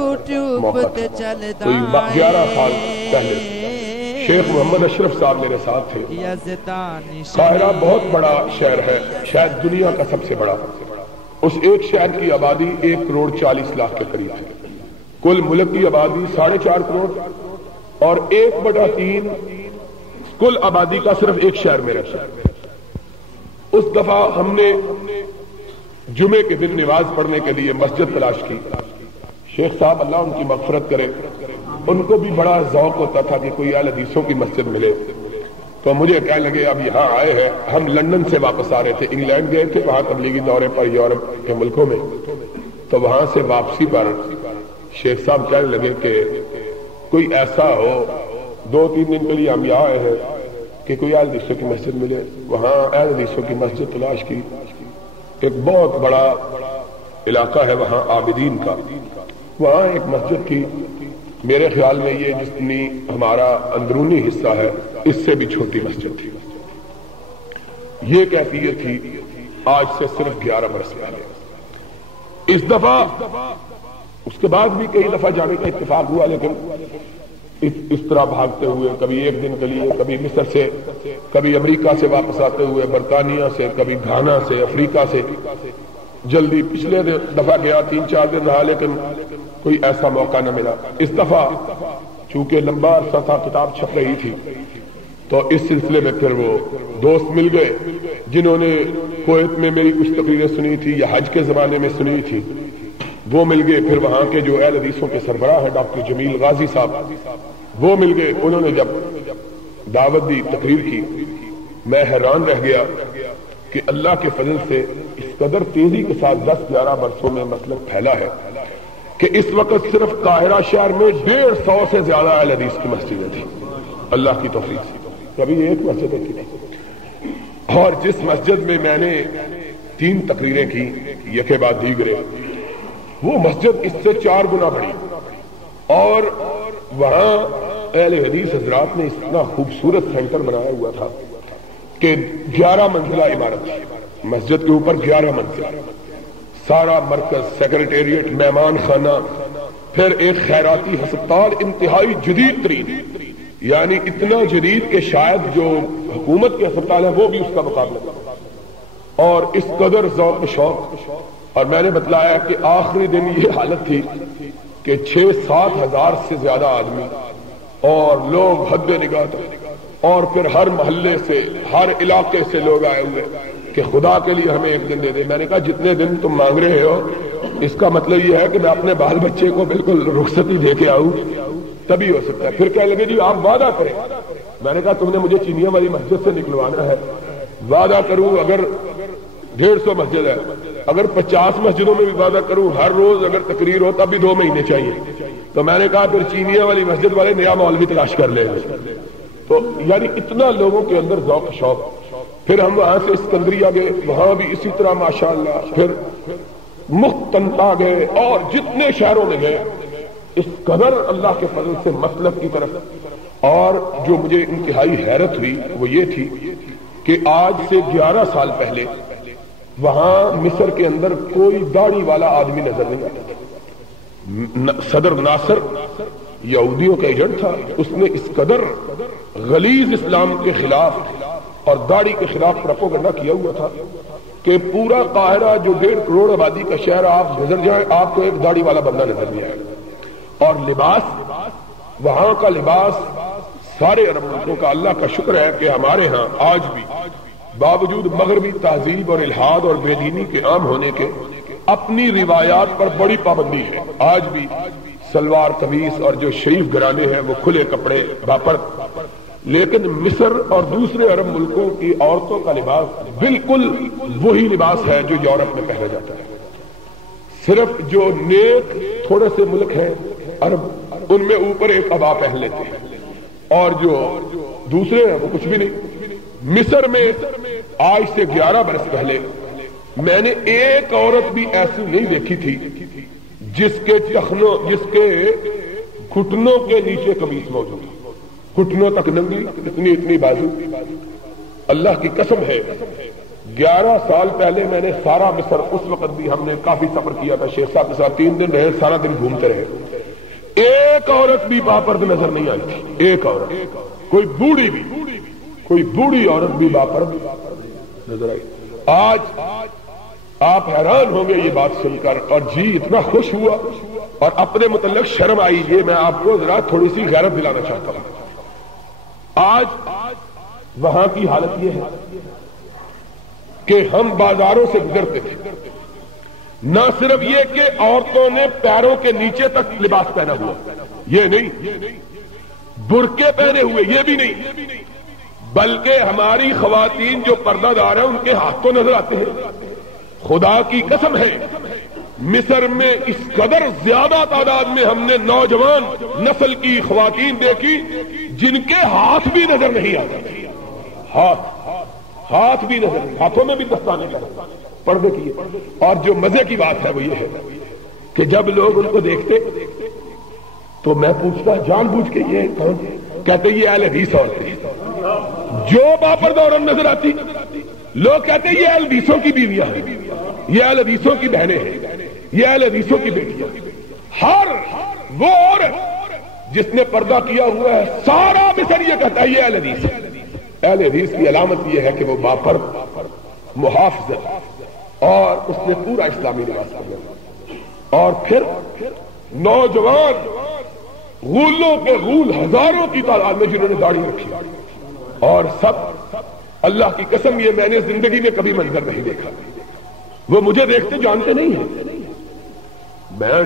موقع تھا، کوئی 11 سال پہلے. شیخ محمد اشرف صاحب میرے ساتھ تھے. قاہرہ بہت بڑا شہر ہے، شاید دنیا کا سب سے بڑا. اس ایک شہر کی آبادی 1,40,00,000 کے قریب ہے. کل ملک کی آبادی 4.5 کروڑ اور 1/3 کل آبادی کا صرف ایک شہر میرا شہر. اس دفعہ ہم نے جمعے کے دن نماز پڑھنے کے لیے مسجد تلاش کی. شیخ صاحب اللہ ان کی مغفرت کرے، ان کو بھی بڑا ذوق ہوتا تھا کہ کوئی اہل حدیثوں کی مسجد ملے. تو مجھے کہنے لگے اب یہاں آئے ہیں، ہم لندن سے واپس آ رہے تھے، انگلینڈ گئے تھے وہاں تبلیغی دورے پر یورپ کے ملکوں میں. تو وہاں سے واپسی پر شیخ صاحب کہنے لگے کہ کوئی ایسا ہو 2-3 دن کے لیے ہم یہاں آئے ہیں کہ کوئی اہل حدیثوں کی مسجد ملے. وہاں اہل حدیثوں کی مسجد تلاش کی. ایک بہت بڑا علاقہ ہے وہاں عابدین کا، وہاں ایک مسجد تھی، میرے خیال میں یہ جتنی ہمارا اندرونی حصہ ہے اس سے بھی چھوٹی مسجد تھی. یہ کیفیت تھی آج سے صرف 11 برس پہلے. اس دفعہ اس کے بعد بھی کئی دفعہ جانے کا اتفاق ہوا، لیکن اس طرح بھاگتے ہوئے کبھی ایک دن کے لیے، کبھی مصر سے، کبھی امریکہ سے واپس آتے ہوئے، برطانیہ سے، کبھی گھانا سے، افریقہ سے. جلدی پچھلے دفعہ گیا 3-4 دن رہا لیکن کوئی ایسا موقع نہ ملا. اس دفعہ چونکہ لمبا عرصہ تھا کتاب چھپ رہی تھی تو اس سلسلے میں پھر وہ دوست مل گئے جنہوں نے کویت میں میری کچھ تقریریں سنی تھی یا حج کے زمانے میں سنی تھی. وہ مل گئے. پھر وہاں کے جو اہل حدیثوں کے سربراہ ہیں ڈاکٹر جمیل غازی صاحب, وہ مل گئے. انہوں نے جب دعوت دی, تقریر کی, میں حیران رہ گیا کہ اللہ کے فضل سے اس قدر تیزی کے ساتھ 10-11 برسوں میں مسلک پھیلا ہے کہ اس وقت صرف قاہرہ شہر میں 150 سے زیادہ اہل حدیث کی مسجدیں تھیں اللہ کی توفیق سے. کبھی ایک مسجد تھی. اور جس مسجد میں میں نے 3 تقریریں کی یکے بعد دیگرے, وہ مسجد اس سے 4 گنا بڑی, اور وہاں اہل حدیث حضرات نے اتنا خوبصورت سینٹر بنایا ہوا تھا کہ 11 منزلہ عمارت, مسجد کے اوپر 11 منزل, سارا مرکز, سیکرٹیریٹ, مہمان خانہ, پھر ایک خیراتی ہسپتال انتہائی جدید ترین, یعنی اتنا جدید کہ شاید جو حکومت کے ہسپتال ہے وہ بھی اس کا مقابلہ کرے. اور اس قدر ذوق و شوق. اور میں نے بتلایا کہ آخری دن یہ حالت تھی کہ 6-7 ہزار سے زیادہ آدمی اور لوگ حد نگاہ تک, اور پھر ہر محلے سے, ہر علاقے سے لوگ آئے ہوئے کہ خدا کے لیے ہمیں ایک دن دے دے. میں نے کہا جتنے دن تم مانگ رہے ہو اس کا مطلب یہ ہے کہ میں اپنے بال بچے کو بالکل رخصتی دے کے آؤں, تبھی ہو سکتا ہے. پھر کہنے لگے جی آپ وعدہ کریں. میں نے کہا تم نے مجھے چینیاں والی مسجد سے نکلوانا ہے, وعدہ کروں اگر 150 مسجد ہے, اگر 50 مسجدوں میں بھی وعدہ کروں ہر روز اگر تقریر ہو تب بھی 2 مہینے چاہیے. تو میں نے کہا پھر چینیاں والی مسجد والے نیا مولوی تلاش کر لیں. تو یعنی اتنا لوگوں کے اندر ذوق شوق. پھر ہم وہاں سے اسکندریہ گئے, وہاں بھی اسی طرح ماشاءاللہ. پھر مختنطا گئے, اور جتنے شہروں میں گئے اس قدر اللہ کے فضل سے مسلک کی طرف. اور جو مجھے انتہائی حیرت ہوئی وہ یہ تھی کہ آج سے 11 سال پہلے وہاں مصر کے اندر کوئی داڑھی والا آدمی نظر نہیں آتا تھا. صدر ناصر یہودیوں کا ایجنٹ تھا, اس نے اس قدر غلیظ اسلام کے خلاف اور داڑھی کے خلاف پروپیگنڈا کیا ہوا تھا کہ پورا قاہرہ جو 1.5 کروڑ آبادی کا شہر, آپ گزر جائیں آپ کو ایک داڑھی والا بندہ نظر نہیں آئے. اور لباس, وہاں کا لباس سارے عرب ملکوں کا, اللہ کا شکر ہے کہ ہمارے ہاں آج بھی باوجود مغربی تہذیب اور الحاد اور بے دینی کے عام ہونے کے اپنی روایات پر بڑی پابندی ہے. آج بھی سلوار قمیص اور جو شریف گھرانے ہیں وہ کھلے کپڑے باپرد. لیکن مصر اور دوسرے عرب ملکوں کی عورتوں کا لباس بالکل وہی لباس ہے جو یورپ میں پہنا جاتا ہے. صرف جو نیک تھوڑے سے ملک ہیں عرب, ان میں اوپر ایک عبا پہن لیتے ہیں, اور جو دوسرے ہیں وہ کچھ بھی نہیں. مصر میں آج سے 11 برس پہلے میں نے ایک عورت بھی ایسی نہیں دیکھی تھی جس کے گھٹنوں کے نیچے قمیص موجود, گھٹنوں تک ننگی, اتنی بازو. اللہ کی قسم ہے 11 سال پہلے میں نے سارا مصر, اس وقت بھی ہم نے کافی سفر کیا تھا شیخ صاحب کے ساتھ, 3 دن رہے, سارا دن گھومتے رہے. ایک عورت بھی باپرد نظر نہیں آئی تھی, ایک عورت, کوئی بوڑھی عورت بھی باپرد نظر آئی. آج آپ حیران ہوں گے یہ بات سن کر, اور جی اتنا خوش ہوا اور اپنے متعلق شرم آئی. یہ میں آپ کو ذرا تھوڑی سی غیرت دلانا چاہتا ہوں. آج وہاں کی حالت یہ ہے کہ ہم بازاروں سے گزرتے تھے, نہ صرف یہ کہ عورتوں نے پیروں کے نیچے تک لباس پہنا ہوا, یہ نہیں, برقعے پہنے ہوئے یہ بھی نہیں, بلکہ ہماری خواتین جو پردہ دار ہیں ان کے ہاتھ کو نظر آتے ہیں. خدا کی قسم ہے مصر میں اس قدر زیادہ تعداد میں ہم نے نوجوان نسل کی خواتین دیکھی جن کے ہاتھ بھی نظر نہیں آتے. ہاتھ بھی نظر نہیں, ہاتھوں میں بھی دستانے کا پردے کیے. اور جو مزے کی بات ہے وہ یہ ہے کہ جب لوگ ان کو دیکھتے تو میں پوچھتا جان بوجھ کے یہ کون, کہتے یہ اہل حدیث عورتیں جو باپردہ عورت نظر آتی, لوگ کہتے یہ اہل حدیثوں کی بیویاں ہیں, یہ اہل حدیثوں کی بہنیں ہیں, یہ اہل حدیثوں کی بیٹیاں. ہر وہ عورت جس نے پردہ کیا ہوا ہے سارا مصر یہ کہتا ہے یہ اہل حدیث ہے. اہل حدیث کی علامت یہ ہے کہ وہ باپرد, محافظ, اور اس نے پورا اسلامی لباس پہنا. اور پھر نوجوان غولوں کے غول ہزاروں کی تعداد میں جنہوں نے داڑھی رکھی, اور سب اللہ کی قسم یہ میں نے زندگی میں کبھی منظر نہیں دیکھا. وہ مجھے دیکھتے جانتے نہیں ہیں, میں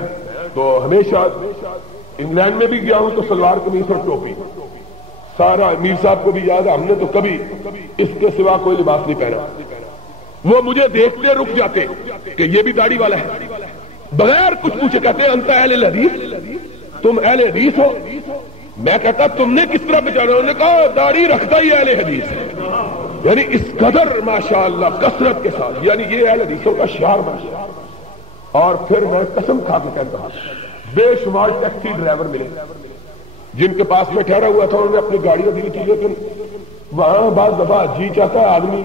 تو ہمیشہ انگلینڈ میں بھی گیا ہوں تو سلوار قمیص اور ٹوپی، سارا امیر صاحب کو بھی یاد ہے، ہم نے تو کبھی اس کے سوا کوئی لباس نہیں پہنا. وہ مجھے دیکھتے رک جاتے کہ یہ بھی داڑھی والا ہے، بغیر کچھ پوچھے کہتے ہیں انت اہل الحدیث، تم اہل حدیث ہو. میں کہتا تم نے کس طرح پہچانا؟ انہوں نے کہا داڑھی رکھتا ہی اہل حدیث ہے. یعنی اس قدر ماشاءاللہ کثرت کے ساتھ، یعنی یہ اہل حدیثوں کا شعار ماشاءاللہ. اور پھر میں قسم کھا کے کہتا ہوں بے شمار ٹیکسی ڈرائیور ملے جن کے پاس میں ٹھہرا ہوا تھا، انہوں نے اپنی گاڑیاں دی تھی، لیکن وہاں بعض دفعہ جی چاہتا ہے آدمی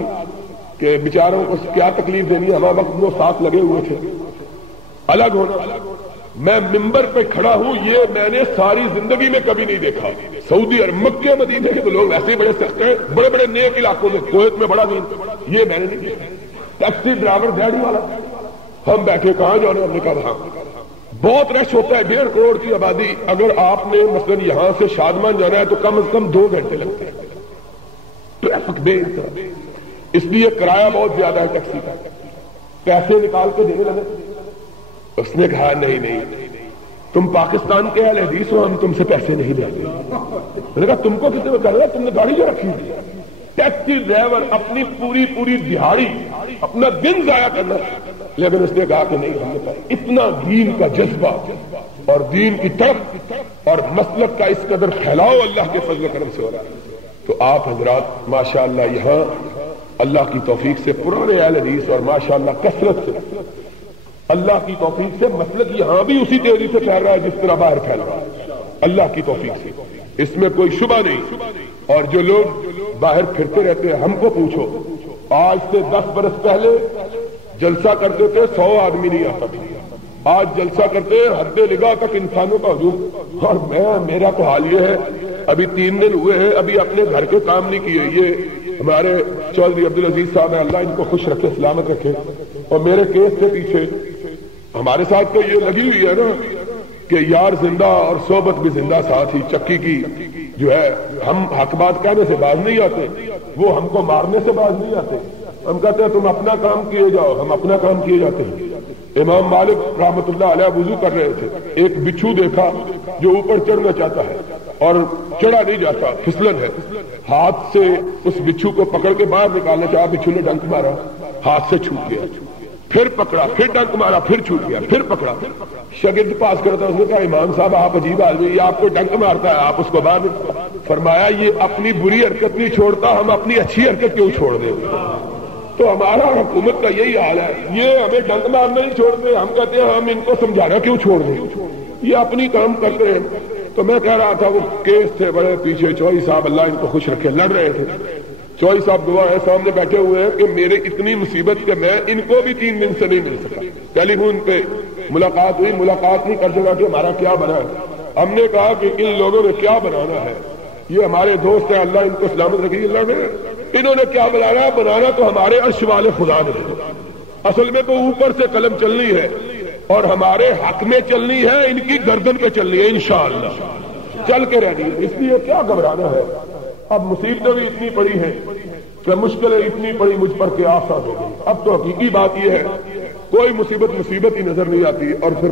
کہ بیچاروں کو کیا تکلیف دینی ہے. ہمارا وقت وہ ساتھ لگے ہوئے تھے، الگ ہونا. میں ممبر پہ کھڑا ہوں، یہ میں نے ساری زندگی میں کبھی نہیں دیکھا. سعودی اور مکے مدینے کے تو لوگ ایسے ہی بڑے سخت ہیں، بڑے بڑے نیک علاقوں میں، کویت میں بڑا دین، یہ میں نے نہیں دیکھا. ٹیکسی ڈرائیور داڑھی والا. ہم بیٹھے کہاں جانا؟ ہم نے کہا وہاں بہت رش ہوتا ہے، 1.5 کروڑ کی آبادی. اگر آپ نے مثلا یہاں سے شادمان جانا ہے تو کم از کم 2 گھنٹے لگتے ہیں، ٹریفک بے انتہا. اس لیے کرایہ بہت زیادہ ہے ٹیکسی کا. پیسے نکال کے دینے لگے. اس نے کہا نہیں تم پاکستان کے اہل حدیث ہو، ہم تم سے پیسے نہیں لیں گے. میں نے کہا تم کو کس نے کر رہا؟ تم نے گاڑی جو رکھی ہے. ٹیکسی ڈرائیور اپنی پوری دیہاڑی اپنا دن ضائع کرنا، لیکن اس نے کہا کہ نہیں، ہم نے کہا اتنا دین کا جذبہ اور دین کی طرف اور مسلک کا اس قدر پھیلاؤ اللہ کے فضل و کرم سے ہو رہا ہے. تو آپ حضرات ماشاءاللہ یہاں اللہ کی توفیق سے پرانے اہل حدیث اور ماشاءاللہ کثرت سے اللہ کی توفیق سے مسلک یہاں بھی اسی تیزی سے پھیل رہا ہے جس طرح باہر پھیل رہا ہے اللہ کی توفیق سے. اس میں کوئی شبہ نہیں. اور جو لوگ باہر پھرتے رہتے ہیں، ہم کو پوچھو، آج سے 10 برس پہلے جلسہ کرتے تھے 100 آدمی نہیں آتا تھا. آج جلسہ کرتے ہیں حد نگاہ تک انسانوں کا ہجوم. اور میرا تو حال یہ ہے، ابھی 3 دن ہوئے ہیں، ابھی اپنے گھر کے کام نہیں کیے. یہ ہمارے چودھری عبدالعزیز صاحب ہیں، اللہ ان کو خوش رکھے، سلامت رکھے. اور میرے کیس کے پیچھے ہمارے ساتھ تو یہ لگی ہوئی ہے نا کہ یار زندہ اور صحبت بھی زندہ ساتھ ہی. چکی کی جو ہے، ہم حق بات کہنے سے باز نہیں آتے، وہ ہم کو مارنے سے باز نہیں آتے. ہم کہتے ہیں تم اپنا کام کیے جاؤ، ہم اپنا کام کیے جاتے ہیں. امام مالک رحمت اللہ علیہ وضو کر رہے تھے، ایک بچھو دیکھا جو اوپر چڑھنا چاہتا ہے اور چڑھا نہیں جاتا، پھسلن ہے. ہاتھ سے اس بچھو کو پکڑ کے باہر نکالنا چاہا، بچھو نے ڈنک مارا، ہاتھ سے چھوٹ گیا. پھر پکڑا، پھر ڈنک مارا، پھر چھوٹ گیا، پھر پکڑا. شاگرد پاس کرتا، اس نے کہا امام صاحب آپ عجیب آدمی، یہ آپ کو ڈنک مارتا ہے، آپ اس کو باہر. فرمایا یہ اپنی بری حرکت نہیں چھوڑتا، ہم اپنی اچھی حرکت کیوں چھوڑ دیں؟ تو ہمارا حکومت کا یہی حال ہے، یہ ہمیں ڈنک مارنا نہیں چھوڑتے، ہم کہتے ہیں ہم ان کو سمجھانا کیوں چھوڑ دیں، یہ اپنی کام کرتے ہیں. تو میں کہہ رہا تھا وہ کیس تھے بڑے پیچھے، چوہی صاحب اللہ ان کو خوش رکھے لڑ رہے تھے. چوہی صاحب دعا ہے سامنے بیٹھے ہوئے ہیں کہ میرے اتنی مصیبت کہ میں ان کو بھی 3 دن سے نہیں مل سکا. ٹیلی فون پہ ملاقات ہوئی، ملاقات نہیں کر سکا کہ ہمارا کیا بنا ہے. ہم نے کہا کہ ان لوگوں نے کیا بنانا ہے، یہ ہمارے دوست ہیں، اللہ ان کو سلامت رکھیے. اللہ نے انہوں نے کیا بنانا تو ہمارے عرش والے خدا نے. اصل میں تو اوپر سے قلم چلنی ہے اور ہمارے حق میں چلنی ہے، ان کی گردن پہ چلنی ہے، انشاءاللہ چل کے رہنی ہے. اس لیے کیا گھبرانا ہے؟ اب مصیبتیں بھی اتنی پڑی ہیں کہ مشکلیں اتنی پڑی مجھ پر کہ آسان ہو گئی. اب تو حقیقی بات یہ ہے کوئی مصیبت ہی نظر نہیں آتی. اور پھر